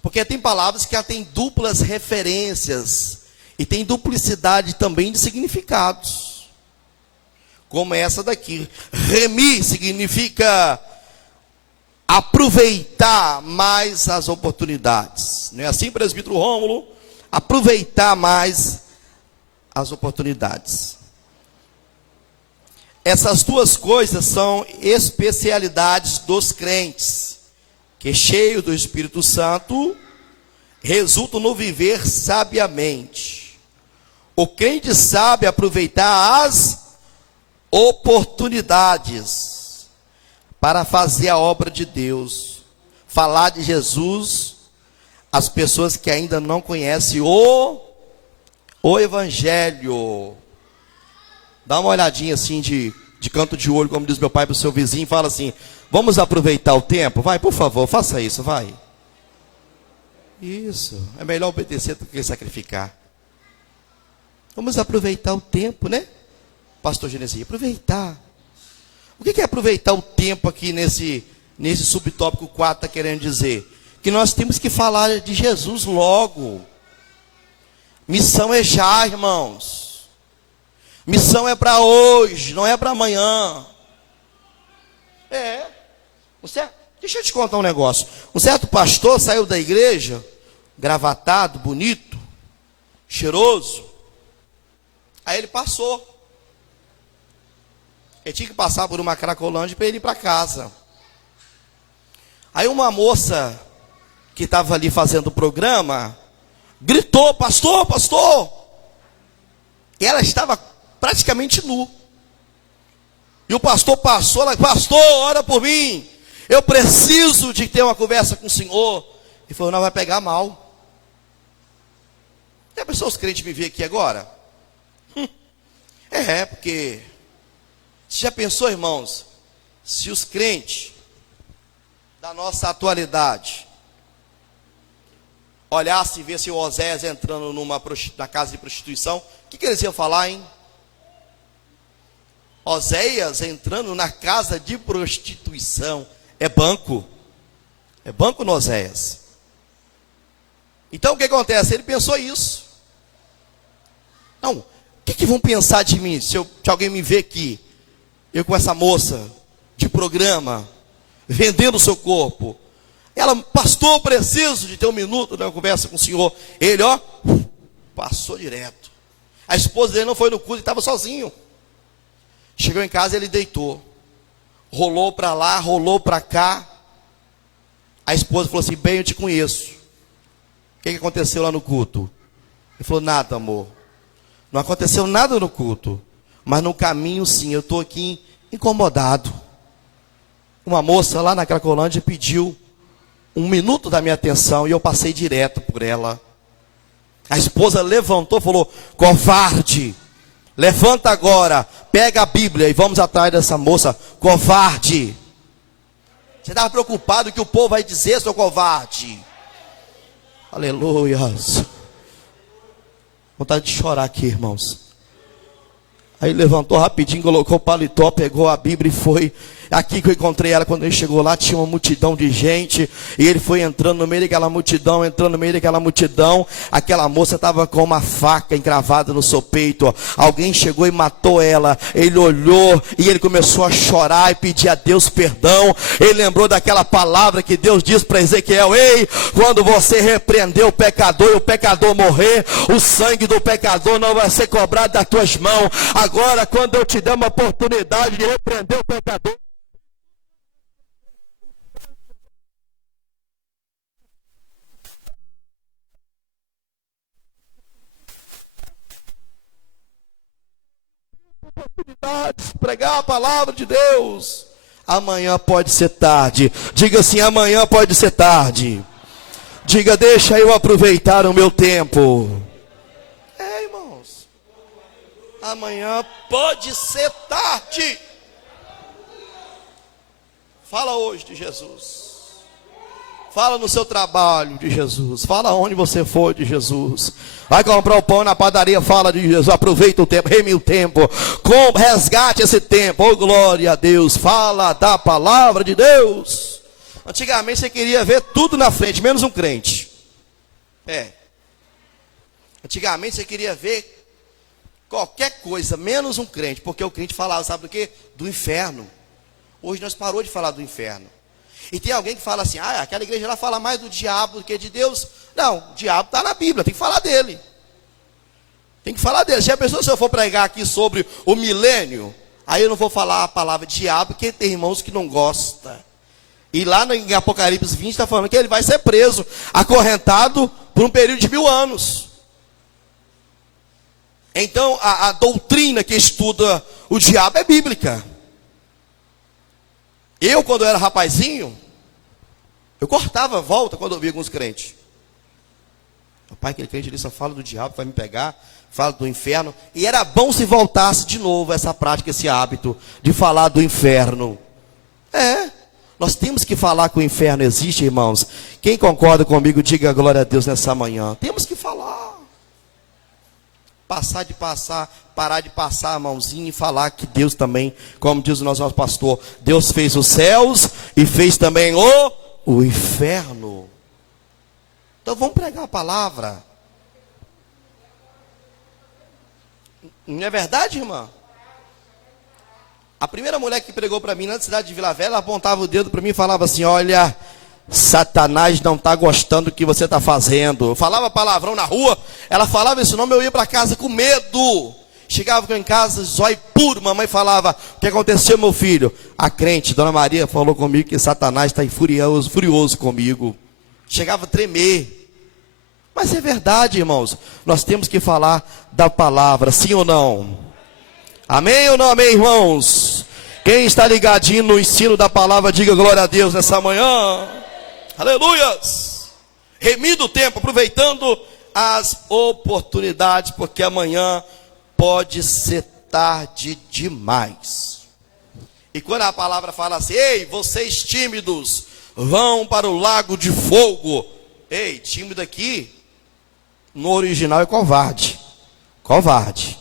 Porque tem palavras que têm duplas referências e tem duplicidade também de significados. Como essa daqui. Remir significa aproveitar mais as oportunidades. Não é assim, presbítero Rômulo? Aproveitar mais as oportunidades. Essas duas coisas são especialidades dos crentes, que cheio do Espírito Santo, resultam no viver sabiamente. O crente sabe aproveitar as oportunidades para fazer a obra de Deus, falar de Jesus às pessoas que ainda não conhecem o Evangelho. Dá uma olhadinha assim de canto de olho, como diz meu pai para o seu vizinho, fala assim: vamos aproveitar o tempo? Vai, por favor, faça isso, vai. Isso, é melhor obedecer do que sacrificar. Vamos aproveitar o tempo, né? Pastor Genesia, aproveitar. O que é aproveitar o tempo aqui nesse subtópico 4 está querendo dizer? Que nós temos que falar de Jesus logo. Missão é já, irmãos. Missão é para hoje, não é para amanhã. Deixa eu te contar um negócio. Um certo pastor saiu da igreja, gravatado, bonito, cheiroso. Aí ele passou. Ele tinha que passar por uma Cracolândia para ele ir para casa. Aí uma moça que estava ali fazendo o programa gritou: pastor, pastor. cara estava praticamente nu. E o pastor passou lá, pastor, ora por mim. Eu preciso de ter uma conversa com o senhor. Ele falou, não vai pegar mal. Já pensou os crentes me ver aqui agora? Porque... Você já pensou, irmãos, se os crentes da nossa atualidade olhassem e vissem o Oséias entrando na casa de prostituição, o que eles iam falar, hein? Oséias entrando na casa de prostituição. É banco no Oséias. Então o que acontece? Ele pensou isso. Não, o que vão pensar de mim se alguém me ver aqui? Eu com essa moça de programa, vendendo o seu corpo. Ela, pastor, preciso de ter um minuto de uma conversa com o senhor. Ele, passou direto. A esposa dele não foi no culto, ele estava sozinho. Chegou em casa, ele deitou. Rolou para lá, rolou para cá. A esposa falou assim, bem, eu te conheço. O que aconteceu lá no culto? Ele falou, nada, amor. Não aconteceu nada no culto. Mas no caminho, sim, eu estou aqui incomodado. Uma moça lá na Cracolândia pediu um minuto da minha atenção e eu passei direto por ela. A esposa levantou e falou, covarde, levanta agora, pega a Bíblia e vamos atrás dessa moça, covarde. Você estava preocupado o que o povo vai dizer, seu covarde? Aleluia. Vontade de chorar aqui, irmãos. Aí levantou rapidinho, colocou o paletó, pegou a Bíblia e foi. Aqui que eu encontrei ela, quando ele chegou lá, tinha uma multidão de gente. E ele foi entrando no meio daquela multidão, Aquela moça estava com uma faca encravada no seu peito. Alguém chegou e matou ela. Ele olhou e ele começou a chorar e pedir a Deus perdão. Ele lembrou daquela palavra que Deus diz para Ezequiel, ei, quando você repreender o pecador e o pecador morrer, o sangue do pecador não vai ser cobrado das tuas mãos. Agora, quando eu te der uma oportunidade de repreender o pecador, pregar a palavra de Deus. Amanhã pode ser tarde. Diga assim, amanhã pode ser tarde. Diga, deixa eu aproveitar o meu tempo. Irmãos, amanhã pode ser tarde. Fala hoje de Jesus. Fala no seu trabalho de Jesus. Fala onde você for de Jesus. Vai comprar o pão na padaria, fala de Jesus. Aproveita o tempo, reme o tempo. Resgate esse tempo. Oh, glória a Deus. Fala da palavra de Deus. Antigamente você queria ver tudo na frente, menos um crente. Antigamente você queria ver qualquer coisa, menos um crente. Porque o crente falava, sabe do quê? Do inferno. Hoje nós parou de falar do inferno. E tem alguém que fala assim, aquela igreja lá fala mais do diabo do que de Deus. Não, o diabo está na Bíblia, tem que falar dele. Tem que falar dele. Já pensou se eu for pregar aqui sobre o milênio? Aí eu não vou falar a palavra diabo, porque tem irmãos que não gostam. E lá em Apocalipse 20 está falando que ele vai ser preso, acorrentado por um período de 1000 anos. Então a doutrina que estuda o diabo é bíblica. Eu, quando eu era rapazinho, eu cortava a volta quando eu via alguns crentes. Pai, aquele crente ali só fala do diabo, vai me pegar, fala do inferno. E era bom se voltasse de novo essa prática, esse hábito de falar do inferno. Nós temos que falar que o inferno existe, irmãos. Quem concorda comigo, diga glória a Deus nessa manhã. Temos que falar. Parar de passar a mãozinha e falar que Deus também, como diz o nosso pastor, Deus fez os céus e fez também o inferno. Então vamos pregar a palavra. Não é verdade, irmã? A primeira mulher que pregou para mim na cidade de Vila Velha, ela apontava o dedo para mim e falava assim, olha, Satanás não está gostando do que você está fazendo. Eu falava palavrão na rua, ela falava isso, não, eu ia para casa com medo. Chegava em casa, zóio puro, mamãe falava, o que aconteceu, meu filho? A crente, Dona Maria, falou comigo que Satanás está furioso comigo. Chegava a tremer. Mas é verdade, irmãos. Nós temos que falar da palavra, sim ou não? Amém ou não amém, irmãos? Quem está ligadinho no ensino da palavra, diga glória a Deus nessa manhã. Aleluias. Remindo o tempo, aproveitando as oportunidades, porque amanhã pode ser tarde demais. E quando a palavra fala assim: ei, vocês tímidos, vão para o lago de fogo. Ei, tímido aqui, no original é covarde. Covarde.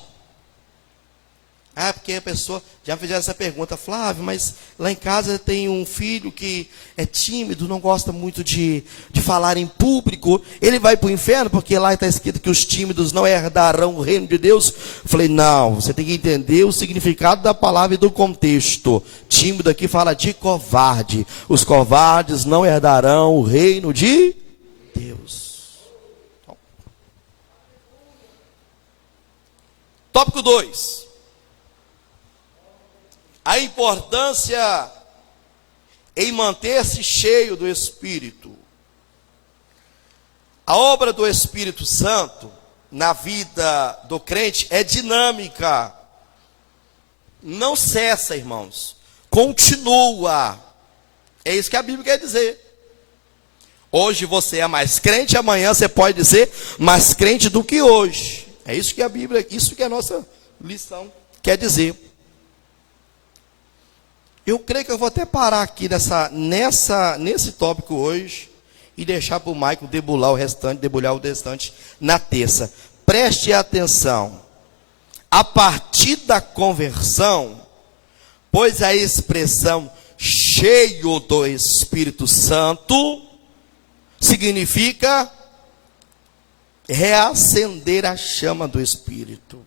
Ah, porque a pessoa já fizeram essa pergunta: Flávio, mas lá em casa tem um filho que é tímido, não gosta muito de falar em público. Ele vai para o inferno porque lá está escrito que os tímidos não herdarão o reino de Deus. Eu falei: não, você tem que entender o significado da palavra e do contexto. Tímido aqui fala de covarde. Os covardes não herdarão o reino de Deus. Tópico 2. A importância em manter-se cheio do Espírito. A obra do Espírito Santo na vida do crente é dinâmica. Não cessa, irmãos. Continua. É isso que a Bíblia quer dizer. Hoje você é mais crente, amanhã você pode dizer mais crente do que hoje. É isso que a Bíblia, isso que a nossa lição quer dizer. Eu creio que eu vou até parar aqui nesse tópico hoje e deixar para o Michael debulhar o restante na terça. Preste atenção. A partir da conversão, pois a expressão cheio do Espírito Santo significa reacender a chama do Espírito.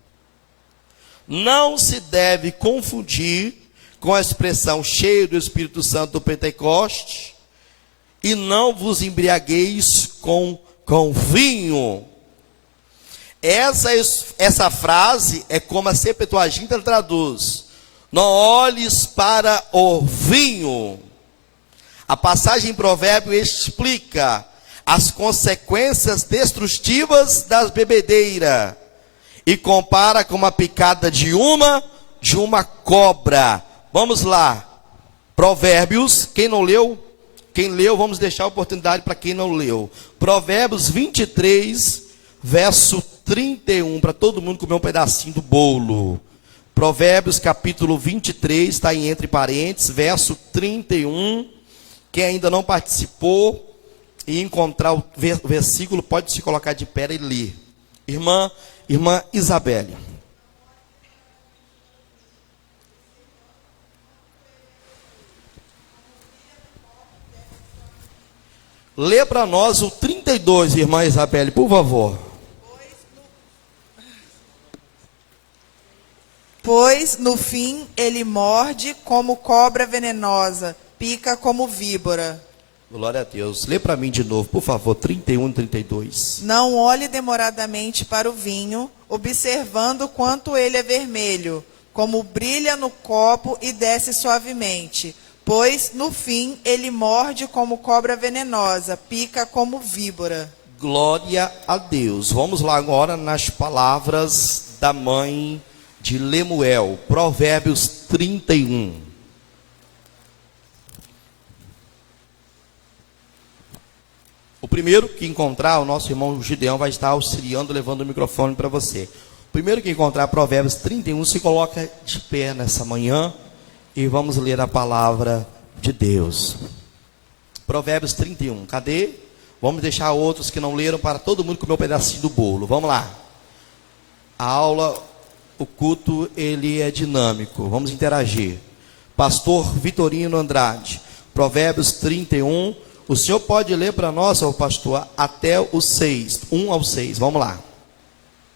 Não se deve confundir com a expressão cheio do Espírito Santo do Pentecoste, e não vos embriagueis com vinho. Essa frase é como a Septuaginta traduz: não olhes para o vinho. A passagem em Provérbio explica as consequências destrutivas das bebedeiras e compara com uma picada de uma cobra. Vamos lá, Provérbios, quem não leu, quem leu, vamos deixar a oportunidade para quem não leu. Provérbios 23, verso 31, para todo mundo comer um pedacinho do bolo. Provérbios capítulo 23, está em entre parênteses, verso 31. Quem ainda não participou e encontrar o versículo, pode se colocar de pé e ler. Irmã Isabelle. Lê para nós o 32, irmã Isabelle, por favor. Pois no fim ele morde como cobra venenosa, pica como víbora. Glória a Deus. Lê para mim de novo, por favor, 31 e 32. Não olhe demoradamente para o vinho, observando quanto ele é vermelho, como brilha no copo e desce suavemente. Pois, no fim, ele morde como cobra venenosa, pica como víbora. Glória a Deus. Vamos lá agora nas palavras da mãe de Lemuel, Provérbios 31. O primeiro que encontrar, o nosso irmão Gideão vai estar auxiliando, levando o microfone para você. O primeiro que encontrar Provérbios 31, se coloca de pé nessa manhã e vamos ler a palavra de Deus. Provérbios 31, cadê? Vamos deixar outros que não leram para todo mundo comer um pedacinho do bolo. Vamos lá. A aula, o culto, ele é dinâmico. Vamos interagir. Pastor Vitorino Andrade, Provérbios 31. O senhor pode ler para nós, ó pastor, até o 6, 1 ao 6. Vamos lá.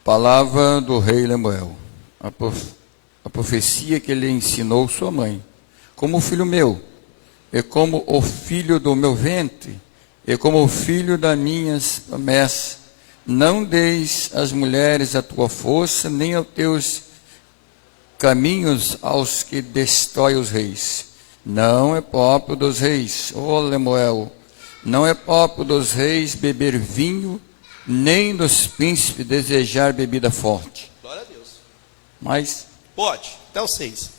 Palavra do rei Lemuel. A profecia que ele ensinou sua mãe. Como filho meu, e como o filho do meu ventre, e como o filho das minhas promessas, não deis às mulheres a tua força, nem aos teus caminhos aos que destrói os reis. Não é próprio dos reis, ó Lemuel, não é próprio dos reis beber vinho, nem dos príncipes desejar bebida forte. Glória a Deus. Mas Pode, até o 6.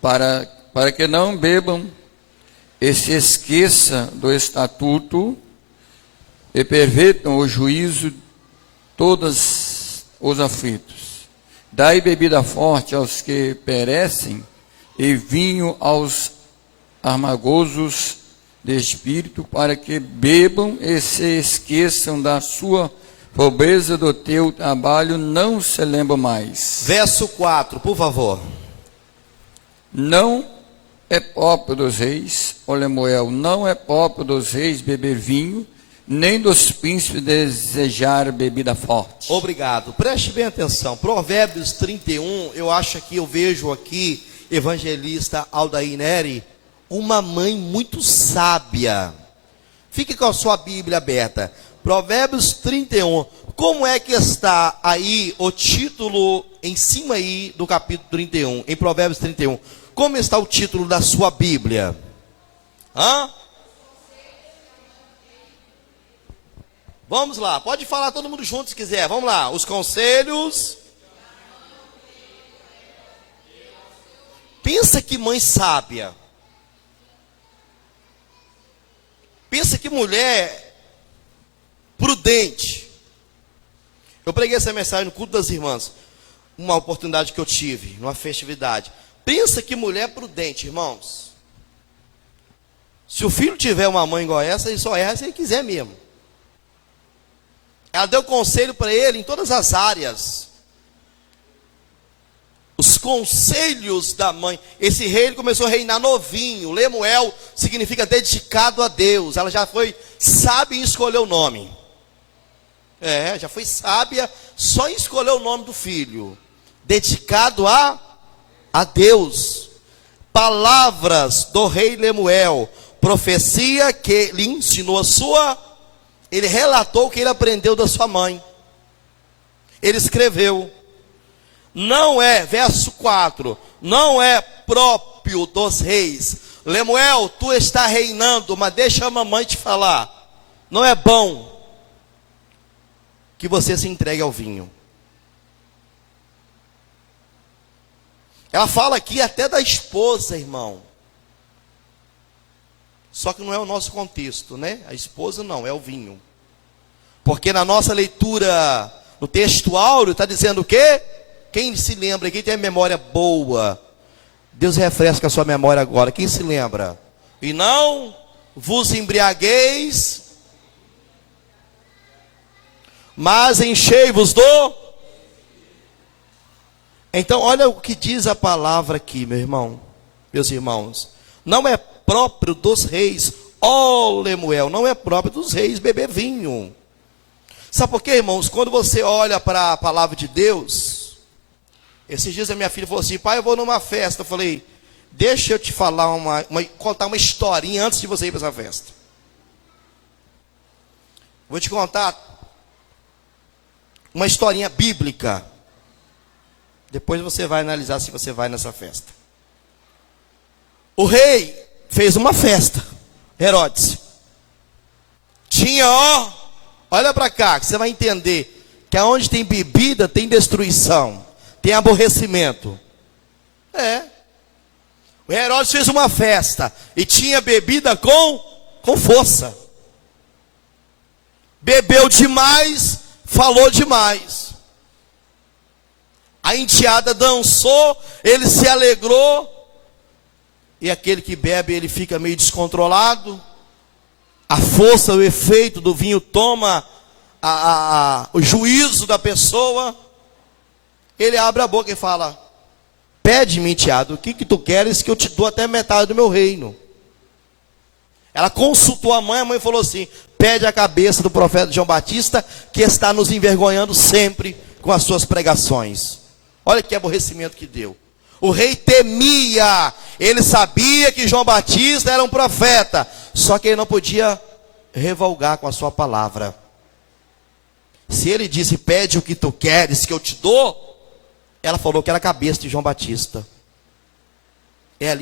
para que não bebam e se esqueça do estatuto e pervertam o juízo todos os aflitos. Dai bebida forte aos que perecem e vinho aos amargosos de espírito, para que bebam e se esqueçam da sua pobreza, do teu trabalho não se lembra mais. Verso 4, por favor. Não é próprio dos reis, ó Lemuel, não é próprio dos reis beber vinho, nem dos príncipes desejar bebida forte. Obrigado. Preste bem atenção. Provérbios 31, eu vejo aqui, evangelista Aldair Neri, uma mãe muito sábia. Fique com a sua Bíblia aberta. Provérbios 31. Como é que está aí o título em cima aí do capítulo 31, em Provérbios 31? Como está o título da sua Bíblia? Vamos lá, pode falar todo mundo junto se quiser. Vamos lá, os conselhos. Pensa que mãe sábia. Pensa que mulher prudente. Eu preguei essa mensagem no culto das irmãs. Uma oportunidade que eu tive, numa festividade. Pensa que mulher prudente, irmãos. Se o filho tiver uma mãe igual essa, ele só erra se ele quiser mesmo. Ela deu conselho para ele em todas as áreas. Os conselhos da mãe. Esse rei ele começou a reinar novinho. Lemuel significa dedicado a Deus. Ela já foi sábia em escolher o nome. Já foi sábia só em escolher o nome do filho. Dedicado a Deus. Palavras do rei Lemuel. Profecia que lhe ensinou ele relatou o que ele aprendeu da sua mãe. Ele escreveu. Não é, verso 4, não é próprio dos reis. Lemuel, tu está reinando, mas deixa a mamãe te falar. Não é bom que você se entregue ao vinho. Ela fala aqui até da esposa, irmão. Só que não é o nosso contexto, né? A esposa não, é o vinho. Porque na nossa leitura, no texto áureo, está dizendo o quê? Quem se lembra, quem tem a memória boa, Deus refresca a sua memória agora. Quem se lembra? E não vos embriagueis, mas enchei-vos do... Então, olha o que diz a palavra aqui, meu irmão, meus irmãos. Não é próprio dos reis, ó Lemuel, não é próprio dos reis beber vinho. Sabe por quê, irmãos? Quando você olha para a palavra de Deus... Esses dias a minha filha falou assim, pai, eu vou numa festa. Eu falei, deixa eu te falar, contar uma historinha antes de você ir para essa festa. Vou te contar uma historinha bíblica. Depois você vai analisar se você vai nessa festa. O rei fez uma festa, Herodes. Tinha, olha para cá, que você vai entender que aonde tem bebida tem destruição. Tem aborrecimento. O Herodes fez uma festa e tinha bebida com força. Bebeu demais, falou demais. A enteada dançou, ele se alegrou. E aquele que bebe, ele fica meio descontrolado. A força, o efeito do vinho toma o juízo da pessoa. Ele abre a boca e fala, pede-me, enteado, o que tu queres que eu te dou até metade do meu reino. Ela consultou a mãe falou assim, pede a cabeça do profeta João Batista, que está nos envergonhando sempre com as suas pregações. Olha que aborrecimento que deu. O rei temia, ele sabia que João Batista era um profeta, só que ele não podia revogar com a sua palavra. Se ele disse, pede o que tu queres que eu te dou, ela falou que era a cabeça de João Batista.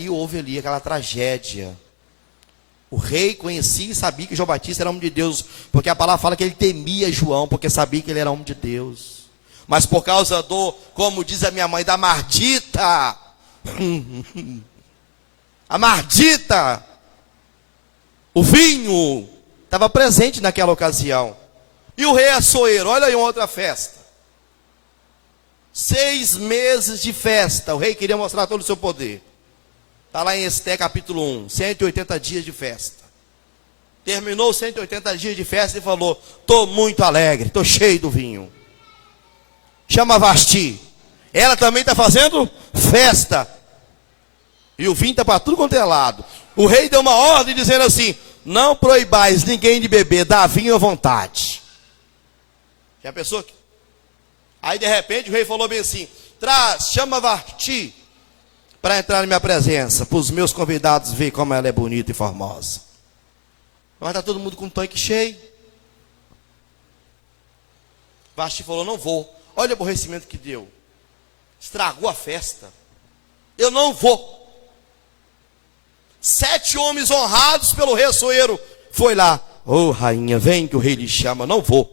Houve ali aquela tragédia. O rei conhecia e sabia que João Batista era homem de Deus, porque a palavra fala que ele temia João, porque sabia que ele era homem de Deus. Mas por causa como diz a minha mãe, da mardita, a mardita, o vinho, estava presente naquela ocasião. E o rei Assuero, olha aí uma outra festa. 6 meses de festa, o rei queria mostrar todo o seu poder. Está lá em Esté capítulo 1, 180 dias de festa. Terminou os 180 dias de festa e falou: estou muito alegre, estou cheio do vinho. Chama Vasti. Ela também está fazendo festa. E o vinho está para tudo quanto é lado. O rei deu uma ordem dizendo assim: não proibais ninguém de beber, dá vinho à vontade. Já pensou? Aí de repente o rei falou bem assim: chama Vasti para entrar na minha presença, para os meus convidados verem como ela é bonita e formosa. Mas está todo mundo com o tanque cheio. Vasti falou: não vou. Olha o aborrecimento que deu. Estragou a festa. Eu não vou. 7 homens honrados pelo rei Assuero foi lá. Ô rainha, vem que o rei lhe chama. Não vou.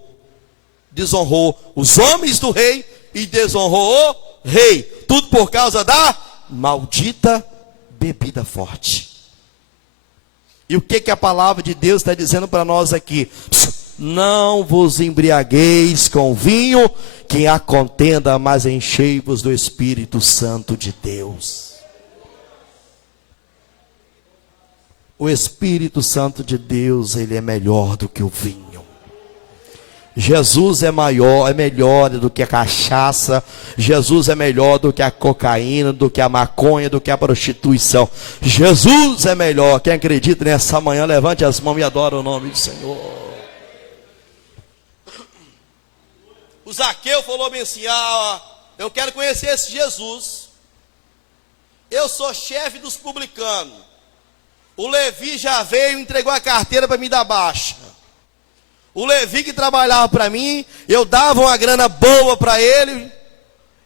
Desonrou os homens do rei e desonrou o rei. Tudo por causa da maldita bebida forte. E o que a palavra de Deus está dizendo para nós aqui? Não vos embriagueis com vinho, que há contenda, mas enchei-vos do Espírito Santo de Deus. O Espírito Santo de Deus, ele é melhor do que o vinho. Jesus é melhor do que a cachaça. Jesus é melhor do que a cocaína, do que a maconha, do que a prostituição. Jesus é melhor. Quem acredita nessa manhã, levante as mãos e adora o nome do Senhor. O Zaqueu falou bem assim: eu quero conhecer esse Jesus. Eu sou chefe dos publicanos. O Levi já veio e entregou a carteira para me dar baixa. O Levi que trabalhava para mim, eu dava uma grana boa para ele.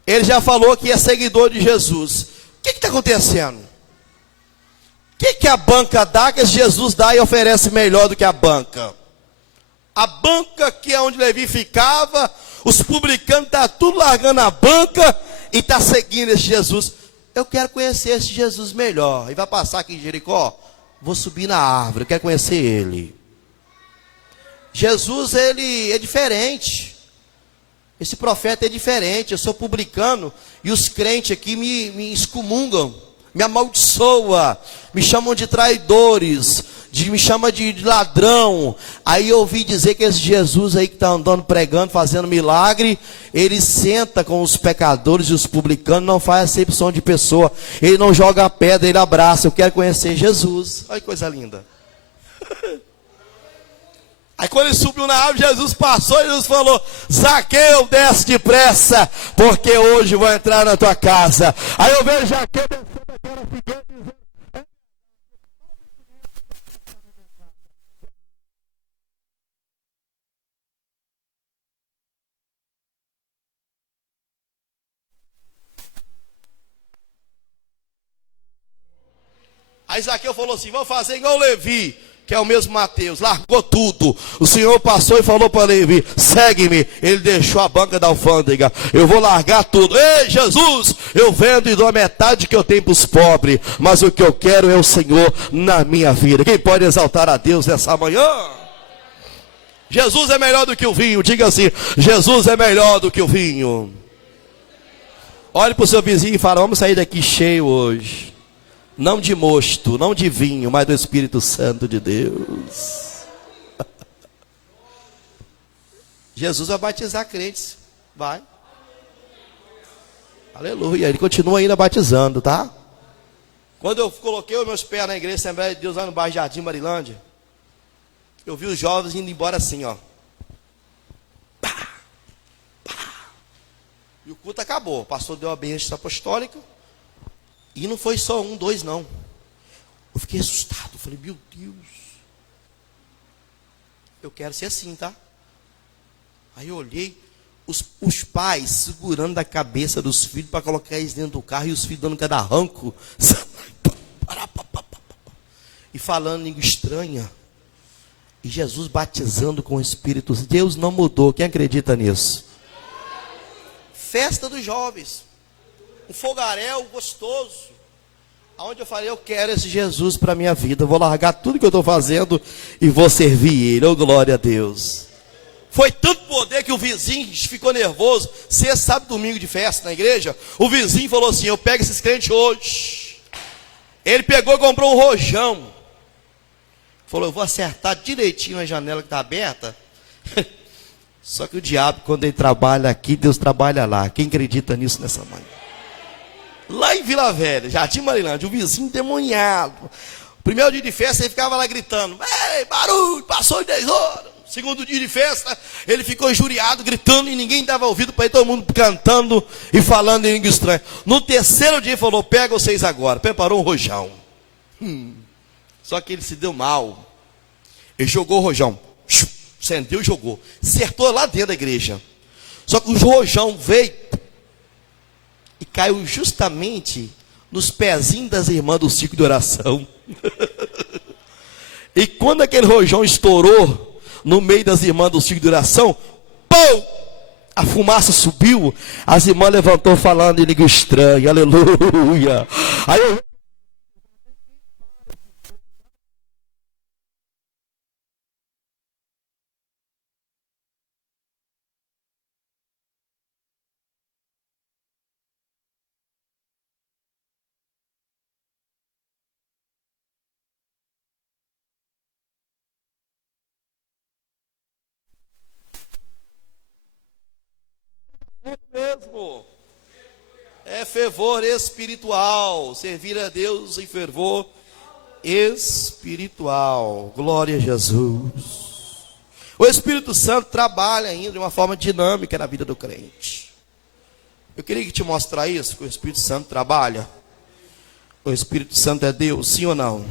Ele já falou que é seguidor de Jesus. O que está acontecendo? O que a banca dá que Jesus dá e oferece melhor do que a banca? A banca que é onde Levi ficava, os publicanos estão tudo largando a banca e está seguindo esse Jesus. Eu quero conhecer esse Jesus melhor. E vai passar aqui em Jericó, vou subir na árvore, eu quero conhecer ele. Jesus, ele é diferente. Esse profeta é diferente. Eu sou publicano e os crentes aqui me excomungam, me amaldiçoam, me chamam de traidores, me chamam de ladrão. Aí eu ouvi dizer que esse Jesus aí que está andando pregando, fazendo milagre, ele senta com os pecadores e os publicanos, não faz acepção de pessoa, ele não joga a pedra, ele abraça. Eu quero conhecer Jesus. Olha que coisa linda. Aí quando ele subiu na árvore, Jesus passou e Jesus falou: Zaqueu, desce depressa, porque hoje vou entrar na tua casa. Aí eu vejo Zaqueu descendo aquela figueira e dizendo: aí Zaqueu falou assim: vou fazer igual o Levi, que é o mesmo Mateus, largou tudo. O Senhor passou e falou para Levi: segue-me. Ele deixou a banca da alfândega. Eu vou largar tudo. Ei, Jesus, eu vendo e dou a metade que eu tenho para os pobres, mas o que eu quero é o Senhor na minha vida. Quem pode exaltar a Deus nessa manhã? Jesus é melhor do que o vinho. Diga assim: Jesus é melhor do que o vinho. Olhe para o seu vizinho e fala: vamos sair daqui cheio hoje. Não de mosto, não de vinho, mas do Espírito Santo de Deus. Jesus vai batizar crentes. Vai. Aleluia. Ele continua ainda batizando, tá? Quando eu coloquei os meus pés na igreja Assembleia de Deus lá no bairro Jardim Marilândia, eu vi os jovens indo embora assim, ó. Pá, pá. E o culto acabou. O pastor deu a bênção apostólica. E não foi só 1, 2, não. Eu fiquei assustado. Eu falei: meu Deus. Eu quero ser assim, tá? Aí eu olhei. Os pais segurando a cabeça dos filhos para colocar eles dentro do carro. E os filhos dando cada arranco. e falando língua estranha. E Jesus batizando com o Espírito. Deus não mudou. Quem acredita nisso? Festa dos jovens. Um fogaréu gostoso. Onde eu falei, eu quero esse Jesus para a minha vida. Eu vou largar tudo que eu estou fazendo e vou servir Ele. Oh, glória a Deus. Foi tanto poder que o vizinho ficou nervoso. Sexta, sábado, domingo de festa na igreja. O vizinho falou assim, eu pego esses crentes hoje. Ele pegou e comprou um rojão. Falou, eu vou acertar direitinho a janela que está aberta. Só que o diabo, quando ele trabalha aqui, Deus trabalha lá. Quem acredita nisso nessa manhã? Lá em Vila Velha, Jardim Marilândia, um vizinho endemoniado. Primeiro dia de festa, ele ficava lá gritando, ei, barulho, passou de 10 horas. Segundo dia de festa, ele ficou injuriado, gritando, e ninguém dava ouvido para ele, todo mundo cantando e falando em língua estranha. No terceiro dia, ele falou, pega vocês agora. Preparou um rojão. Só que ele se deu mal. Ele jogou o rojão. Acendeu e jogou. Acertou lá dentro da igreja. Só que o rojão veio e caiu justamente nos pezinhos das irmãs do ciclo de oração. E quando aquele rojão estourou no meio das irmãs do ciclo de oração, pum! A fumaça subiu, as irmãs levantou falando em língua estranha, aleluia. Aí eu... mesmo. É fervor espiritual. Servir a Deus em fervor espiritual. Glória a Jesus. O Espírito Santo trabalha ainda de uma forma dinâmica na vida do crente. Eu queria te mostrar isso, que o Espírito Santo trabalha. O Espírito Santo é Deus, sim ou não?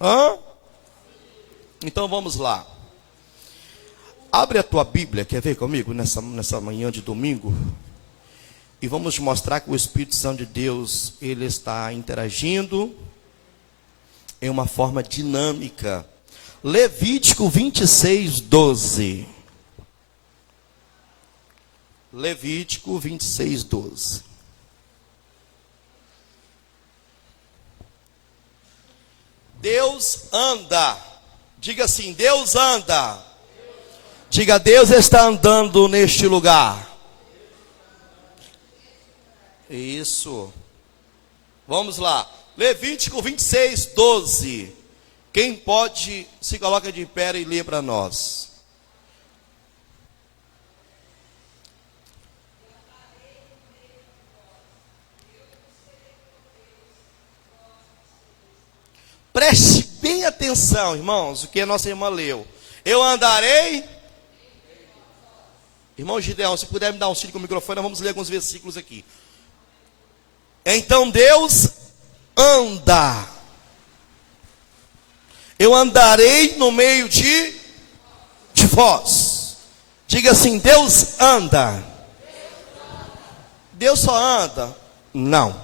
Hã? Então vamos lá. Abre a tua Bíblia, quer ver comigo, nessa manhã de domingo? E vamos mostrar que o Espírito Santo de Deus, ele está interagindo em uma forma dinâmica. Levítico 26, 12. Levítico 26, 12. Deus anda. Diga assim, Deus anda. Diga, Deus está andando neste lugar. Isso. Vamos lá. Levítico 26, 12. Quem pode, se coloca de pé e lê para nós. Preste bem atenção, irmãos, o que a nossa irmã leu. Eu andarei... Irmão Gideão, se puder me dar um auxílio com o microfone, nós vamos ler alguns versículos aqui. Então Deus anda. Eu andarei no meio de vós. Diga assim, Deus anda. Deus só anda? Não.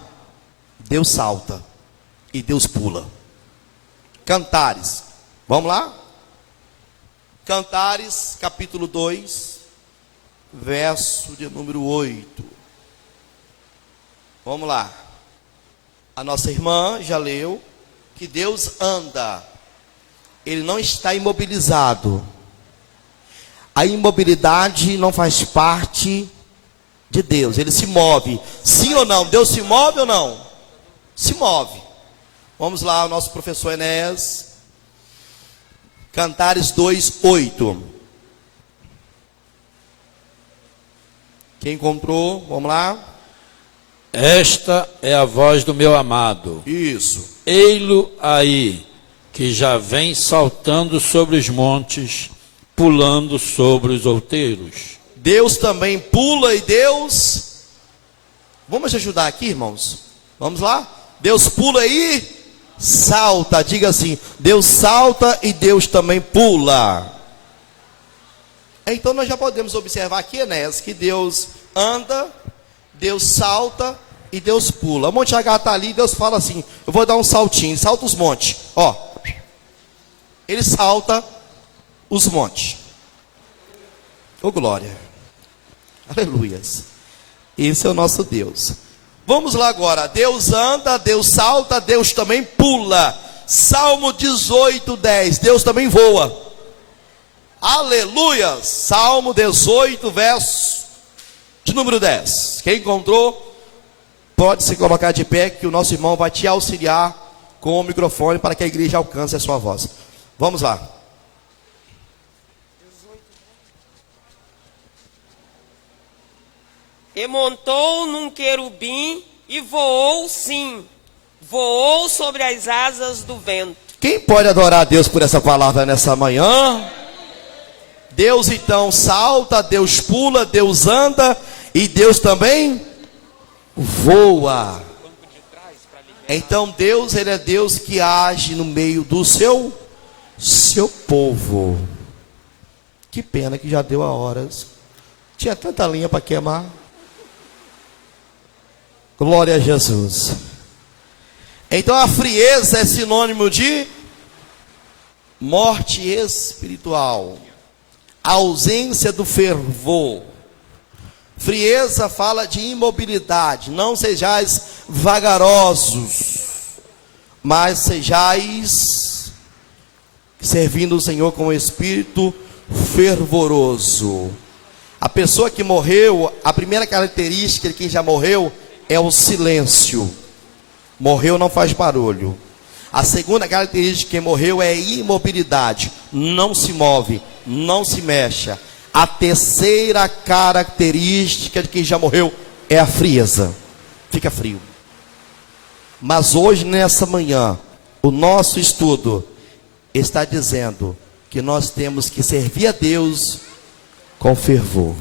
Deus salta. E Deus pula. Cantares. Vamos lá? Cantares, capítulo 2. Verso de número 8. Vamos lá. A nossa irmã já leu que Deus anda. Ele não está imobilizado. A imobilidade não faz parte de Deus. Ele se move. Sim ou não? Deus se move ou não? Se move. Vamos lá, o nosso professor Enéas. Cantares 2, 8. Quem encontrou? Vamos lá. Esta é a voz do meu amado. Isso. Ei-lo aí, que já vem saltando sobre os montes, pulando sobre os outeiros. Deus também pula e Deus... Vamos ajudar aqui, irmãos? Vamos lá? Deus pula e salta. Diga assim, Deus salta e Deus também pula. Então nós já podemos observar aqui, Enéas, que Deus anda, Deus salta e Deus pula. O Monte H está ali, Deus fala assim, eu vou dar um saltinho, salta os montes. Ó, ele salta os montes. Ô glória. Aleluias. Esse é o nosso Deus. Vamos lá agora. Deus anda, Deus salta, Deus também pula. Salmo 18, 10. Deus também voa. Aleluia. Salmo 18, verso de número 10. Quem encontrou, pode se colocar de pé, que o nosso irmão vai te auxiliar com o microfone para que a igreja alcance a sua voz. Vamos lá. E montou num querubim e voou, sim, voou sobre as asas do vento. Quem pode adorar a Deus por essa palavra nessa manhã? Deus então salta, Deus pula, Deus anda e Deus também voa. Então Deus, ele é Deus que age no meio do seu povo. Que pena que já deu a horas. Tinha tanta linha para queimar. Glória a Jesus. Então a frieza é sinônimo de morte espiritual. A ausência do fervor. Frieza fala de imobilidade. Não sejais vagarosos, mas sejais servindo o Senhor com o espírito fervoroso. A pessoa que morreu, a primeira característica de quem já morreu é o silêncio. Morreu, não faz barulho. A segunda característica de quem morreu é a imobilidade. Não se move, não se mexe. A terceira característica de quem já morreu é a frieza. Fica frio. Mas hoje, nessa manhã, o nosso estudo está dizendo que nós temos que servir a Deus com fervor.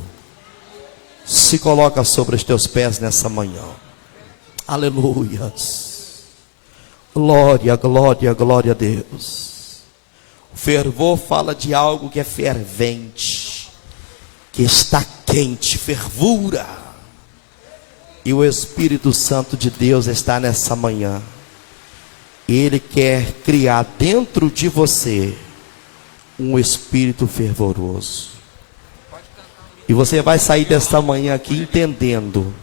Se coloca sobre os teus pés nessa manhã. Aleluias. Glória, glória, glória a Deus. O fervor fala de algo que é fervente, que está quente, fervura. E o Espírito Santo de Deus está nessa manhã. Ele quer criar dentro de você um espírito fervoroso. E você vai sair desta manhã aqui entendendo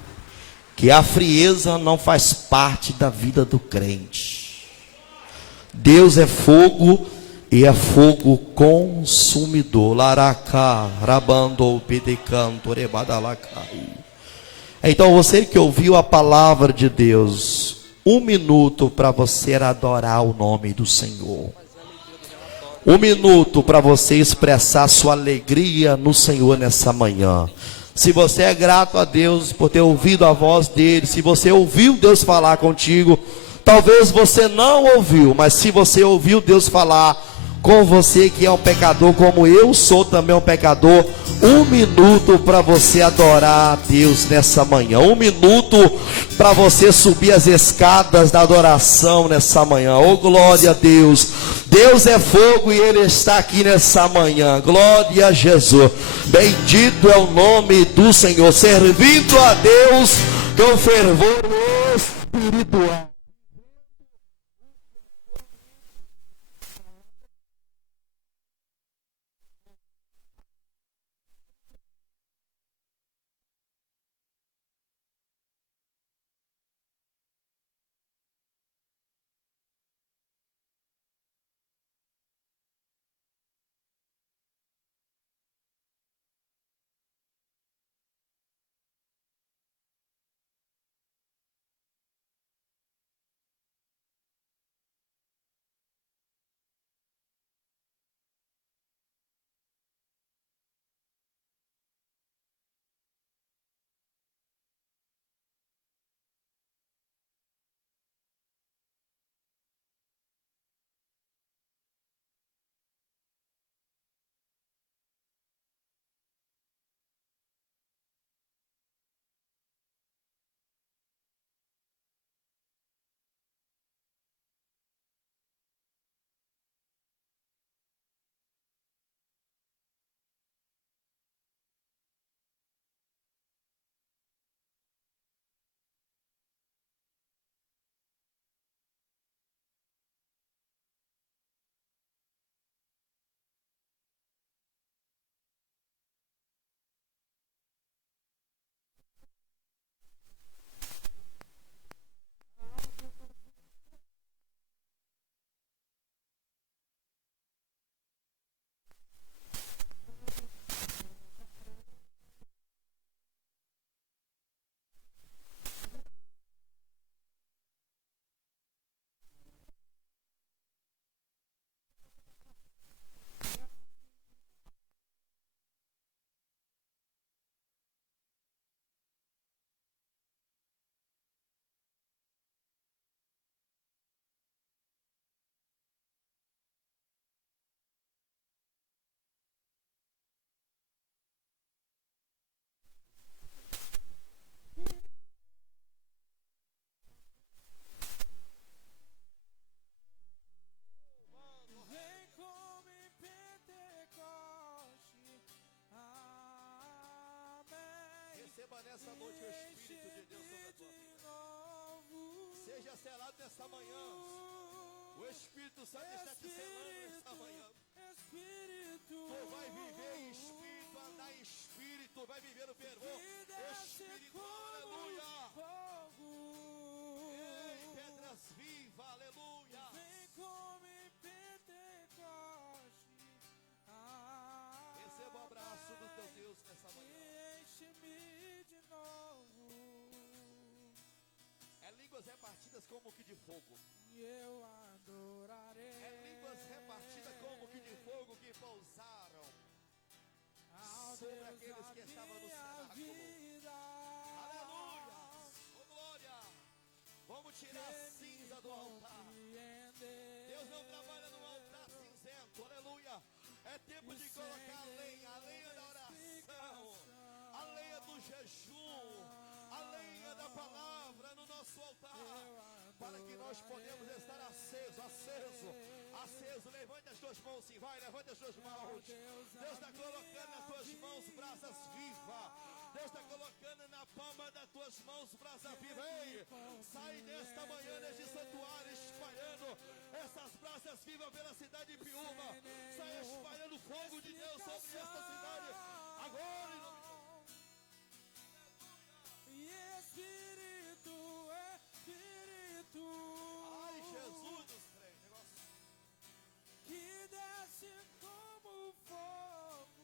que a frieza não faz parte da vida do crente. Deus é fogo e é fogo consumidor. Laracá, rabando, pidecanto, rebadalacai. Então você que ouviu a palavra de Deus, 1 minuto para você adorar o nome do Senhor. 1 minuto para você expressar sua alegria no Senhor nessa manhã. Se você é grato a Deus por ter ouvido a voz dele, se você ouviu Deus falar contigo, talvez você não ouviu, mas se você ouviu Deus falar com você, que é um pecador, como eu sou também um pecador, 1 minuto para você adorar a Deus nessa manhã. 1 minuto para você subir as escadas da adoração nessa manhã. Oh, glória a Deus. Deus é fogo e Ele está aqui nessa manhã. Glória a Jesus. Bendito é o nome do Senhor. Servindo a Deus com fervor espiritual. selado nessa manhã. O Espírito Santo está te selando nessa manhã. Espírito, Tu vai viver em espírito, andar em espírito, vai viver no fervor espiritual, aleluia. Fogo. Ei, pedras vivas, aleluia. Vem como em Pentecoste. Receba o abraço do teu Deus nessa manhã. Enche-me de novo. É línguas repartidas como que de fogo. E eu adorarei. É línguas repartidas como que de fogo que pousaram ao sobre Deus aqueles da que estavam no minha cenáculo. vida. Aleluia! Oh, glória! Vamos tirar a cinza do altar. Deus não trabalha no altar cinzento, aleluia. É tempo de colocar a lenha da oração, a lenha do jejum, a lenha da palavra no nosso altar, para que nós podemos estar aceso. Levante as tuas mãos, sim, vai, levante as tuas mãos. Deus está colocando nas tuas mãos brasas vivas. Deus está colocando na palma das tuas mãos brasa viva. Ei, sai nesta manhã, neste santuário, espalhando essas brasas vivas pela cidade de Piúma. Sai espalhando o fogo de Deus sobre esta cidade. Agora, em nome de E Espírito, Espírito. Ai, Jesus dos três. Negócio. Que desce como fogo.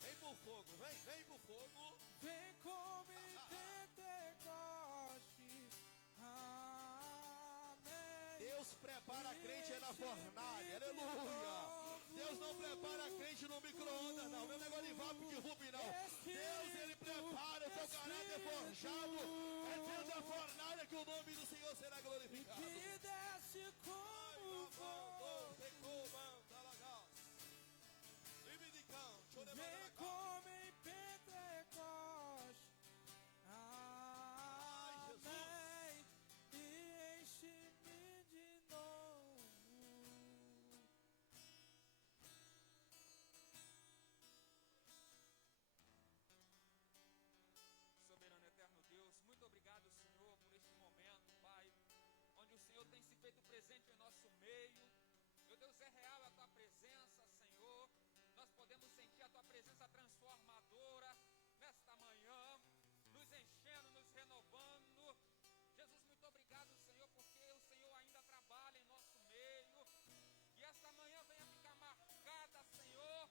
Vem pro fogo, vem pro fogo. Vem como em Pentecoste. Amém. Deus prepara a crente na fornalha, aleluia. Deus não prepara a crente no micro-ondas, não. Meu negócio de vapo de rubi, não. Deus, ele prepara o teu caráter forjado. É dentro da fornalha que o nome do Senhor será glorificado. Que desce como fogo. Vem como em Pentecoste. Amém. E enche-me de novo. Soberano eterno Deus, muito obrigado, Senhor, por este momento, Pai, onde o Senhor tem se feito presente em nosso meio. Meu Deus, é real a Tua presença, Senhor. Nós podemos sentir a Tua presença transformadora nesta manhã, nos enchendo, nos renovando. Jesus, muito obrigado, Senhor, porque o Senhor ainda trabalha em nosso meio. Que esta manhã venha ficar marcada, Senhor,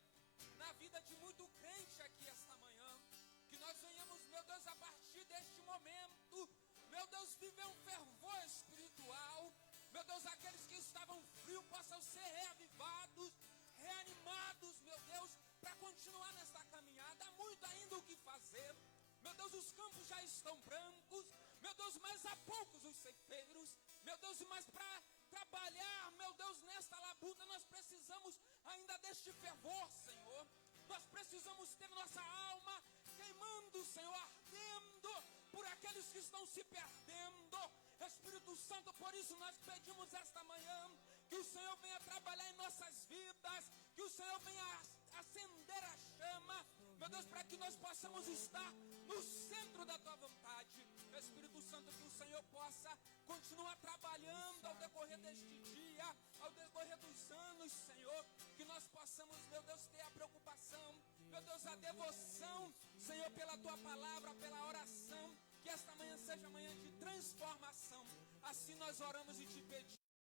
na vida de muito crente aqui esta manhã. Que nós venhamos, meu Deus, a partir deste momento, meu Deus, viver um fervor espiritual. Meu Deus, aqueles que estavam frios possam ser reavivados, reanimados, meu Deus, para continuar nesta caminhada. Há muito ainda o que fazer. Meu Deus, os campos já estão brancos. Meu Deus, mas há poucos os ceifeiros. Meu Deus, mas para trabalhar, meu Deus, nesta labuta, nós precisamos ainda deste fervor, Senhor. Nós precisamos ter nossa alma queimando, Senhor, ardendo por aqueles que estão se perdendo. Espírito Santo, por isso nós pedimos esta manhã que o Senhor venha trabalhar em nossas vidas, que o Senhor venha acender a chama, meu Deus, para que nós possamos estar no centro da Tua vontade. Espírito Santo, que o Senhor possa continuar trabalhando ao decorrer deste dia, ao decorrer dos anos, Senhor, que nós possamos, meu Deus, ter a preocupação, meu Deus, a devoção, Senhor, pela Tua palavra, pela oração. Que esta manhã seja manhã de transformação. Assim nós oramos e te pedimos,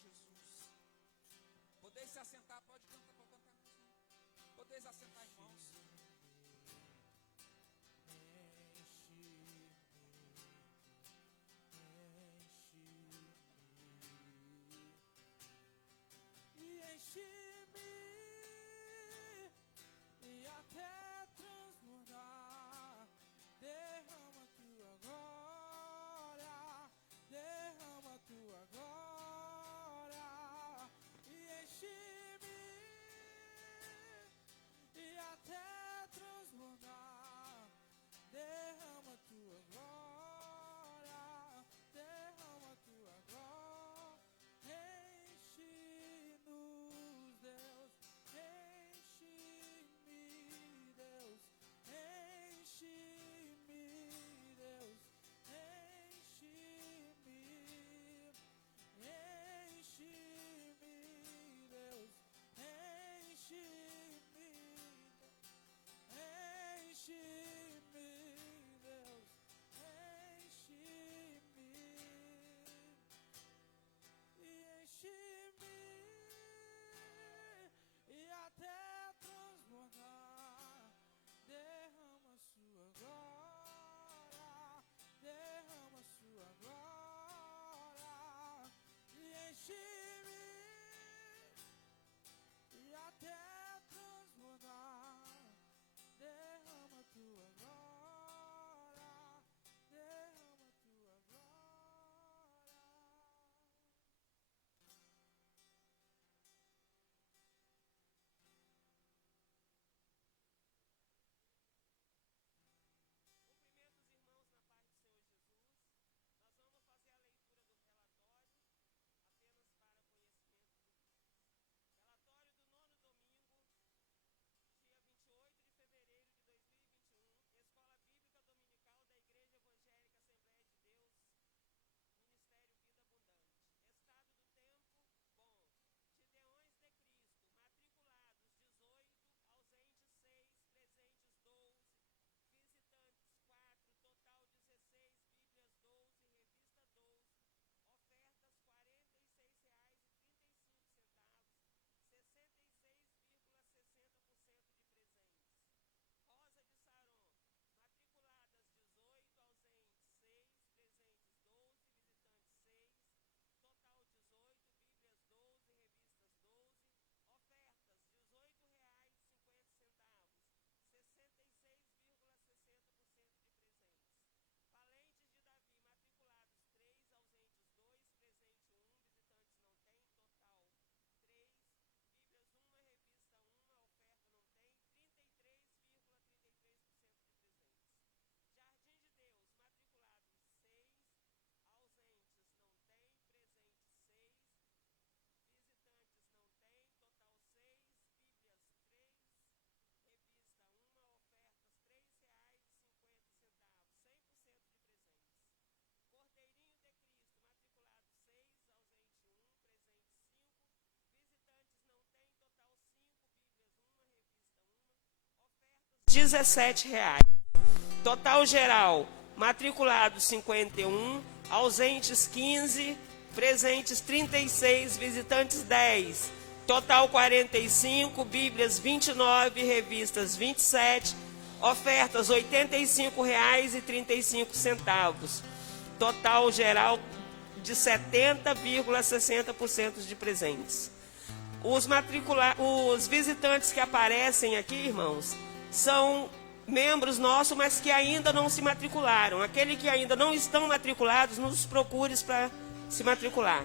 Jesus. Podeis se assentar, pode cantar, podeis assentar, irmãos. Enche-me e até transbordar. Derrama Tua glória, derrama Tua glória e enche-me e até R$17. Total geral, matriculados 51, ausentes 15, presentes 36, visitantes 10. Total 45, Bíblias 29, revistas 27, ofertas R$ 85,35. Total geral de 70,60% de presentes. Os visitantes que aparecem aqui, irmãos, são membros nossos, mas que ainda não se matricularam. Aqueles que ainda não estão matriculados, nos procure para se matricular.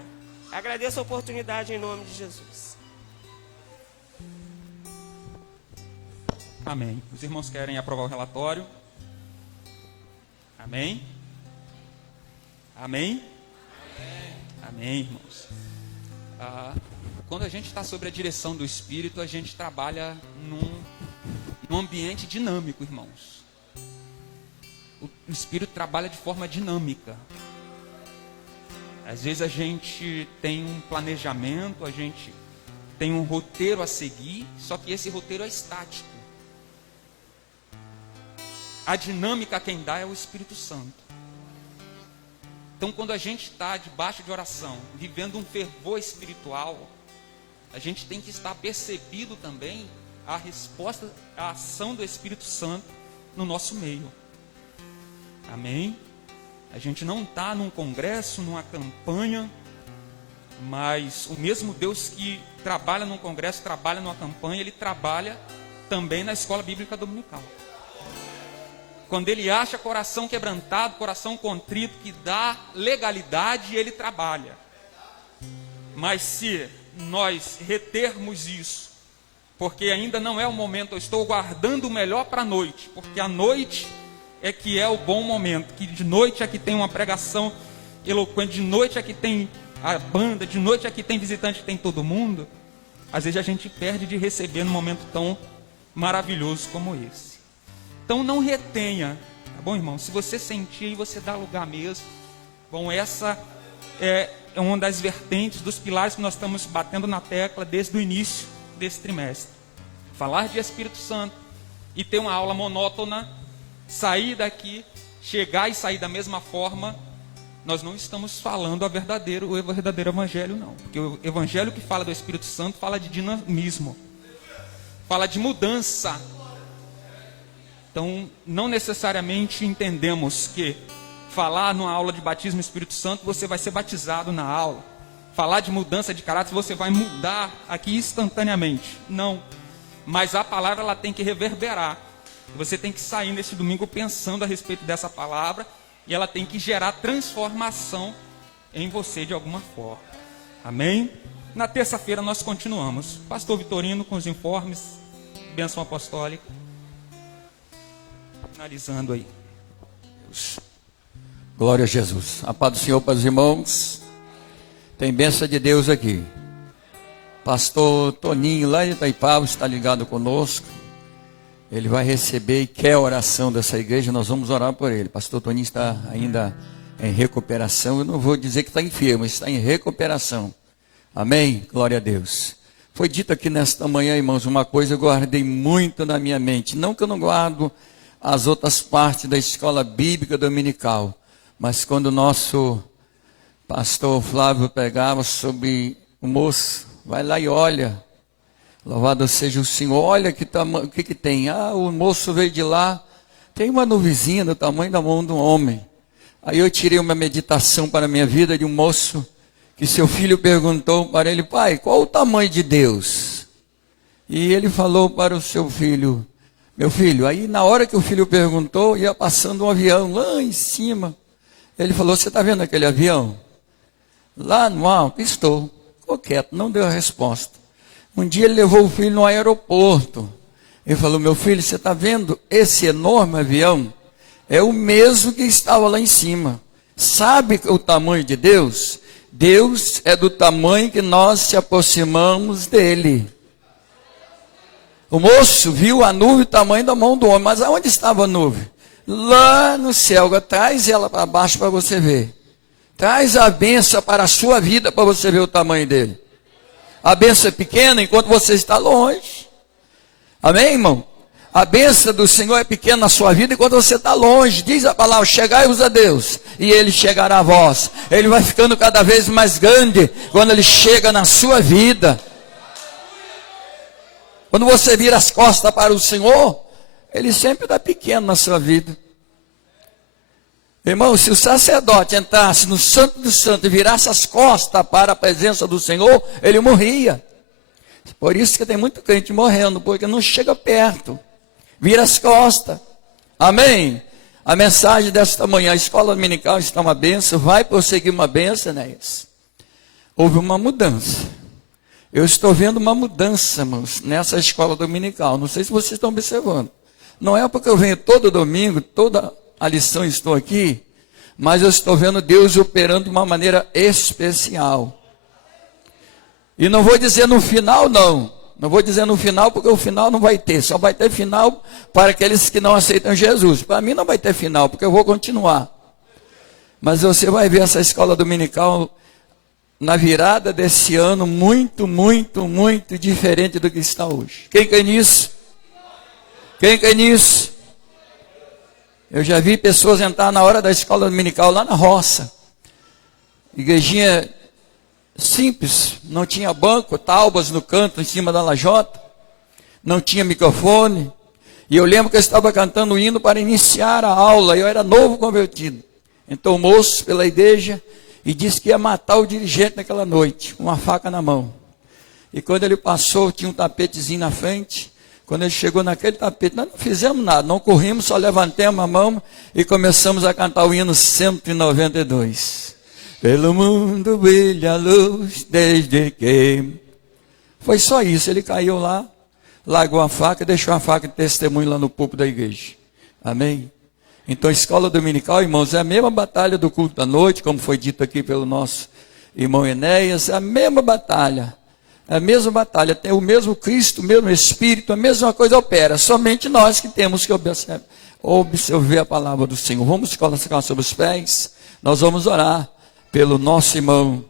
Agradeço a oportunidade em nome de Jesus. Amém. Os irmãos querem aprovar o relatório? Amém? Amém? Amém, irmãos. Quando a gente está sob a direção do Espírito, a gente trabalha num ambiente dinâmico, irmãos. O Espírito trabalha de forma dinâmica. Às vezes a gente tem um planejamento, a gente tem um roteiro a seguir, só que esse roteiro é estático. A dinâmica quem dá é o Espírito Santo. Então, quando a gente está debaixo de oração, vivendo um fervor espiritual, a gente tem que estar percebido também a resposta, a ação do Espírito Santo no nosso meio. Amém? A gente não está num congresso, numa campanha, mas o mesmo Deus que trabalha num congresso, trabalha numa campanha, Ele trabalha também na escola bíblica dominical. Quando Ele acha coração quebrantado, coração contrito, que dá legalidade, Ele trabalha. Mas se nós retermos isso, porque ainda não é o momento, eu estou guardando o melhor para a noite, porque a noite é que é o bom momento, que de noite é que tem uma pregação eloquente, de noite é que tem a banda, de noite é que tem visitante, que tem todo mundo. Às vezes a gente perde de receber num momento tão maravilhoso como esse. Então não retenha, tá bom, irmão? Se você sentir aí, você dá lugar mesmo. Bom, essa é uma das vertentes, dos pilares que nós estamos batendo na tecla desde o início desse trimestre. Falar de Espírito Santo e ter uma aula monótona, sair daqui, chegar e sair da mesma forma, nós não estamos falando o verdadeiro evangelho, não. Porque o evangelho que fala do Espírito Santo fala de dinamismo, fala de mudança. Então, não necessariamente entendemos que falar numa aula de batismo no Espírito Santo, você vai ser batizado na aula. Falar de mudança de caráter, você vai mudar aqui instantaneamente. Não. Mas a palavra, ela tem que reverberar. Você tem que sair nesse domingo pensando a respeito dessa palavra, e ela tem que gerar transformação em você de alguma forma. Amém? Na terça-feira nós continuamos. Pastor Vitorino com os informes, bênção apostólica. Finalizando aí. Glória a Jesus. A paz do Senhor para os irmãos. Tem bênção de Deus aqui. Pastor Toninho, lá de Itaipava, está ligado conosco. Ele vai receber e quer a oração dessa igreja. Nós vamos orar por ele. Pastor Toninho está ainda em recuperação. Eu não vou dizer que está enfermo, está em recuperação. Amém? Glória a Deus. Foi dito aqui nesta manhã, irmãos, uma coisa eu guardei muito na minha mente. Não que eu não guardo as outras partes da escola bíblica dominical, mas quando o nosso pastor Flávio pregava sobre o moço, vai lá e olha, louvado seja o Senhor, olha o que tem. O moço veio de lá, tem uma nuvenzinha do tamanho da mão de um homem. Aí eu tirei uma meditação para a minha vida de um moço, que seu filho perguntou para ele: pai, qual o tamanho de Deus? E ele falou para o seu filho: meu filho, aí na hora que o filho perguntou, ia passando um avião lá em cima. Ele falou: você está vendo aquele avião? Lá no alto? Estou. Ficou quieto, não deu a resposta. Um dia ele levou o filho no aeroporto. Ele falou: meu filho, você está vendo esse enorme avião? É o mesmo que estava lá em cima. Sabe o tamanho de Deus? Deus é do tamanho que nós se aproximamos dele. O moço viu a nuvem do tamanho da mão do homem. Mas aonde estava a nuvem? Lá no céu. Traz ela para baixo para você ver. Traz a bênção para a sua vida para você ver o tamanho dele. A bênção é pequena enquanto você está longe. Amém, irmão? A bênção do Senhor é pequena na sua vida enquanto você está longe. Diz a palavra, chegai-vos a Deus, e Ele chegará a vós. Ele vai ficando cada vez mais grande quando Ele chega na sua vida. Quando você vira as costas para o Senhor, Ele sempre está pequeno na sua vida. Irmão, se o sacerdote entrasse no Santo dos Santos e virasse as costas para a presença do Senhor, ele morria. Por isso que tem muito crente morrendo, porque não chega perto. Vira as costas. Amém? A mensagem desta manhã, a escola dominical está uma bênção, vai prosseguir uma bênção, Enéas. Houve uma mudança. Eu estou vendo uma mudança, irmãos, nessa escola dominical. Não sei se vocês estão observando. Não é porque eu venho todo domingo, toda a lição estou aqui, mas eu estou vendo Deus operando de uma maneira especial. E não vou dizer no final, não. Não vou dizer no final, porque o final não vai ter. Só vai ter final para aqueles que não aceitam Jesus. Para mim não vai ter final, porque eu vou continuar. Mas você vai ver essa escola dominical na virada desse ano muito, muito, muito diferente do que está hoje. Quem quer nisso? Quem quer nisso? Eu já vi pessoas entrar na hora da escola dominical lá na roça. Igrejinha simples, não tinha banco, taubas no canto em cima da lajota, não tinha microfone. E eu lembro que eu estava cantando o hino para iniciar a aula, eu era novo convertido. Então o moço pela igreja e disse que ia matar o dirigente naquela noite, com uma faca na mão. E quando ele passou, tinha um tapetezinho na frente. Quando ele chegou naquele tapete, nós não fizemos nada, não corrimos, só levantamos a mão e começamos a cantar o hino 192. Pelo mundo brilha a luz desde que... Foi só isso, ele caiu lá, largou a faca, deixou a faca de testemunho lá no púlpito da igreja. Amém? Então a escola dominical, irmãos, é a mesma batalha do culto da noite, como foi dito aqui pelo nosso irmão Enéas, é a mesma batalha. É a mesma batalha, tem o mesmo Cristo, o mesmo Espírito, a mesma coisa opera. Somente nós que temos que observar a palavra do Senhor. Vamos colocar sobre os pés, nós vamos orar pelo nosso irmão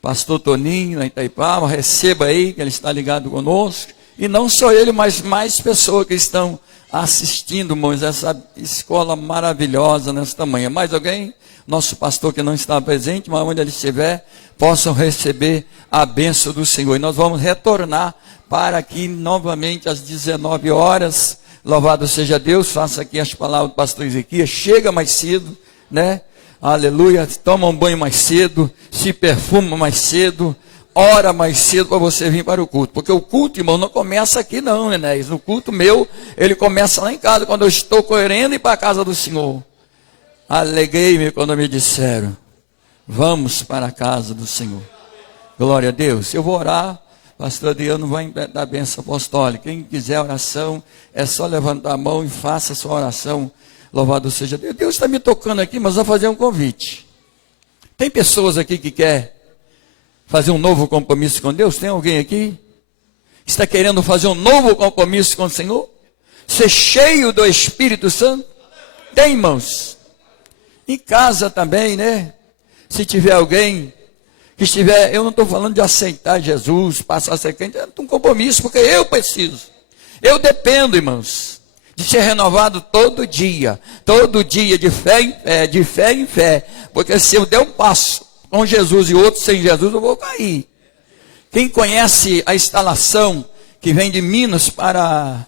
pastor Toninho, na Itaipava. Receba aí, que ele está ligado conosco. E não só ele, mas mais pessoas que estão assistindo, irmãos, essa escola maravilhosa nesta manhã. Mais alguém? Nosso pastor que não está presente, mas onde ele estiver, possam receber a bênção do Senhor. E nós vamos retornar para aqui novamente às 19 horas. Louvado seja Deus, faça aqui as palavras do pastor Ezequias. Chega mais cedo, né? Aleluia, toma um banho mais cedo, se perfuma mais cedo, ora mais cedo para você vir para o culto. Porque o culto, irmão, não começa aqui não, Enéas. O culto meu, ele começa lá em casa, quando eu estou correndo e para a casa do Senhor. Alegrei-me quando me disseram, vamos para a casa do Senhor. Glória a Deus. Eu vou orar, pastor Adriano vai dar bênção apostólica. Quem quiser oração, é só levantar a mão e faça a sua oração. Louvado seja Deus. Deus está me tocando aqui, mas vou fazer um convite. Tem pessoas aqui que quer fazer um novo compromisso com Deus? Tem alguém aqui que está querendo fazer um novo compromisso com o Senhor? Ser cheio do Espírito Santo? Tem, irmãos. Em casa também, né? Se tiver alguém que estiver, eu não estou falando de aceitar Jesus, passar a ser crente, é um compromisso, porque eu preciso. Eu dependo, irmãos, de ser renovado todo dia de fé em fé, porque se eu der um passo com Jesus e outro sem Jesus, eu vou cair. Quem conhece a instalação que vem de Minas para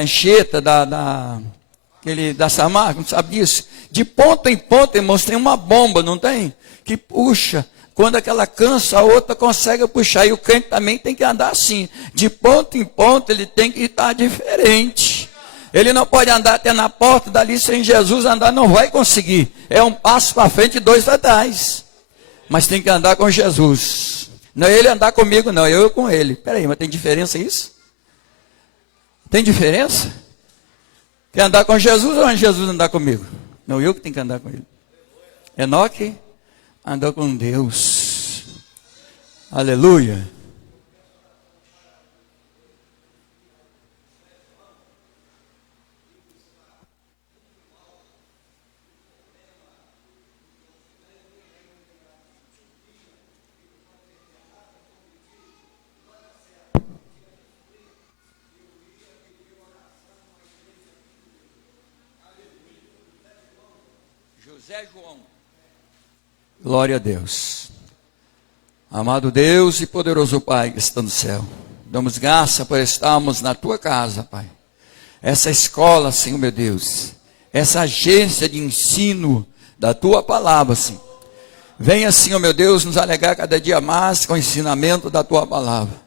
Anchieta, da Samarca, não sabe disso? De ponta em ponta, irmãos, tem uma bomba, não tem? Que puxa. Quando aquela cansa, a outra consegue puxar. E o crente também tem que andar assim. De ponta em ponta, ele tem que estar diferente. Ele não pode andar até na porta dali sem Jesus andar, não vai conseguir. É um passo para frente e dois para trás. Mas tem que andar com Jesus. Não é ele andar comigo, não. Eu com ele. Peraí, mas tem diferença isso? Tem diferença? Quer andar com Jesus ou Jesus andar comigo? Não, eu que tenho que andar com ele. Enoque andou com Deus. Aleluia. José João. Glória a Deus. Amado Deus e poderoso Pai que está no céu, damos graça por estarmos na tua casa, Pai. Essa escola, Senhor meu Deus, essa agência de ensino da tua palavra, Senhor. Venha, Senhor meu Deus, nos alegar cada dia mais com o ensinamento da tua palavra.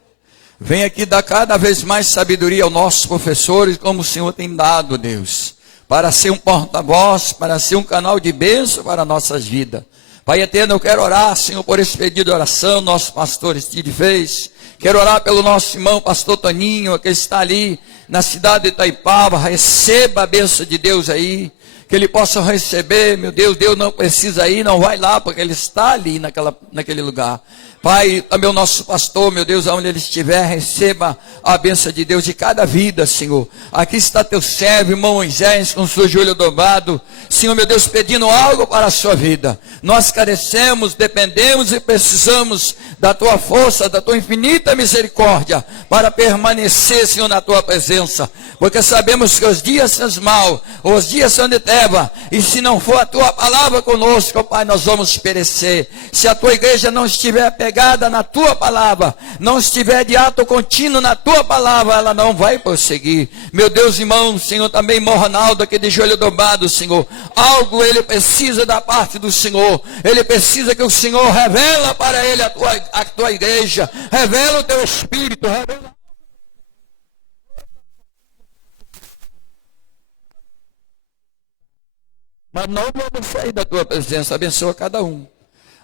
Venha aqui dar cada vez mais sabedoria aos nossos professores, como o Senhor tem dado, Deus, para ser um porta-voz, para ser um canal de bênção para nossas vidas. Pai eterno, eu quero orar, Senhor, por esse pedido de oração, nosso pastor Steve fez. Quero orar pelo nosso irmão, pastor Toninho, que está ali na cidade de Itaipava. Receba a bênção de Deus aí, que ele possa receber. Meu Deus, Deus não precisa ir, não vai lá, porque ele está ali naquele lugar. Pai, também o nosso pastor, meu Deus, aonde ele estiver, receba a bênção de Deus de cada vida, Senhor. Aqui está teu servo, irmão Moisés, com o seu joelho dobrado. Senhor, meu Deus, pedindo algo para a sua vida. Nós carecemos, dependemos e precisamos da tua força, da tua infinita misericórdia, para permanecer, Senhor, na tua presença. Porque sabemos que os dias são maus, os dias são de treva, e se não for a tua palavra conosco, Pai, nós vamos perecer. Se a tua igreja não estiver pegada na tua palavra, não estiver de ato contínuo na tua palavra, ela não vai prosseguir. Meu Deus, irmão, Senhor, também irmão Ronaldo, aqui de joelho dobrado, Senhor, algo ele precisa da parte do Senhor. Ele precisa que o Senhor revela para ele a tua igreja, revela o teu espírito, revela. Mas não vamos sair da tua presença. Abençoa cada um.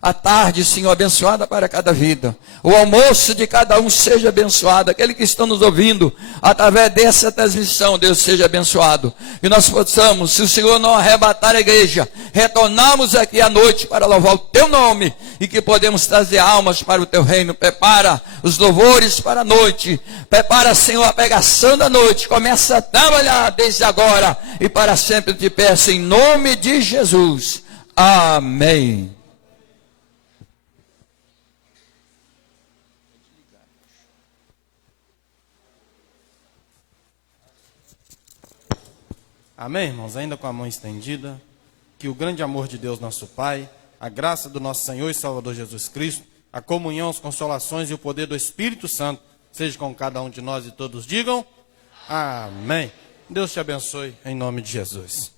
A tarde, Senhor, abençoada para cada vida. O almoço de cada um seja abençoado. Aquele que está nos ouvindo através dessa transmissão, Deus seja abençoado. E nós possamos, se o Senhor não arrebatar a igreja, retornarmos aqui à noite para louvar o teu nome. E que podemos trazer almas para o teu reino. Prepara os louvores para a noite. Prepara, Senhor, a pregação da noite. Começa a trabalhar desde agora e para sempre. Te peço em nome de Jesus. Amém. Amém, irmãos? Ainda com a mão estendida, que o grande amor de Deus nosso Pai, a graça do nosso Senhor e Salvador Jesus Cristo, a comunhão, as consolações e o poder do Espírito Santo seja com cada um de nós e todos digam amém. Deus te abençoe em nome de Jesus.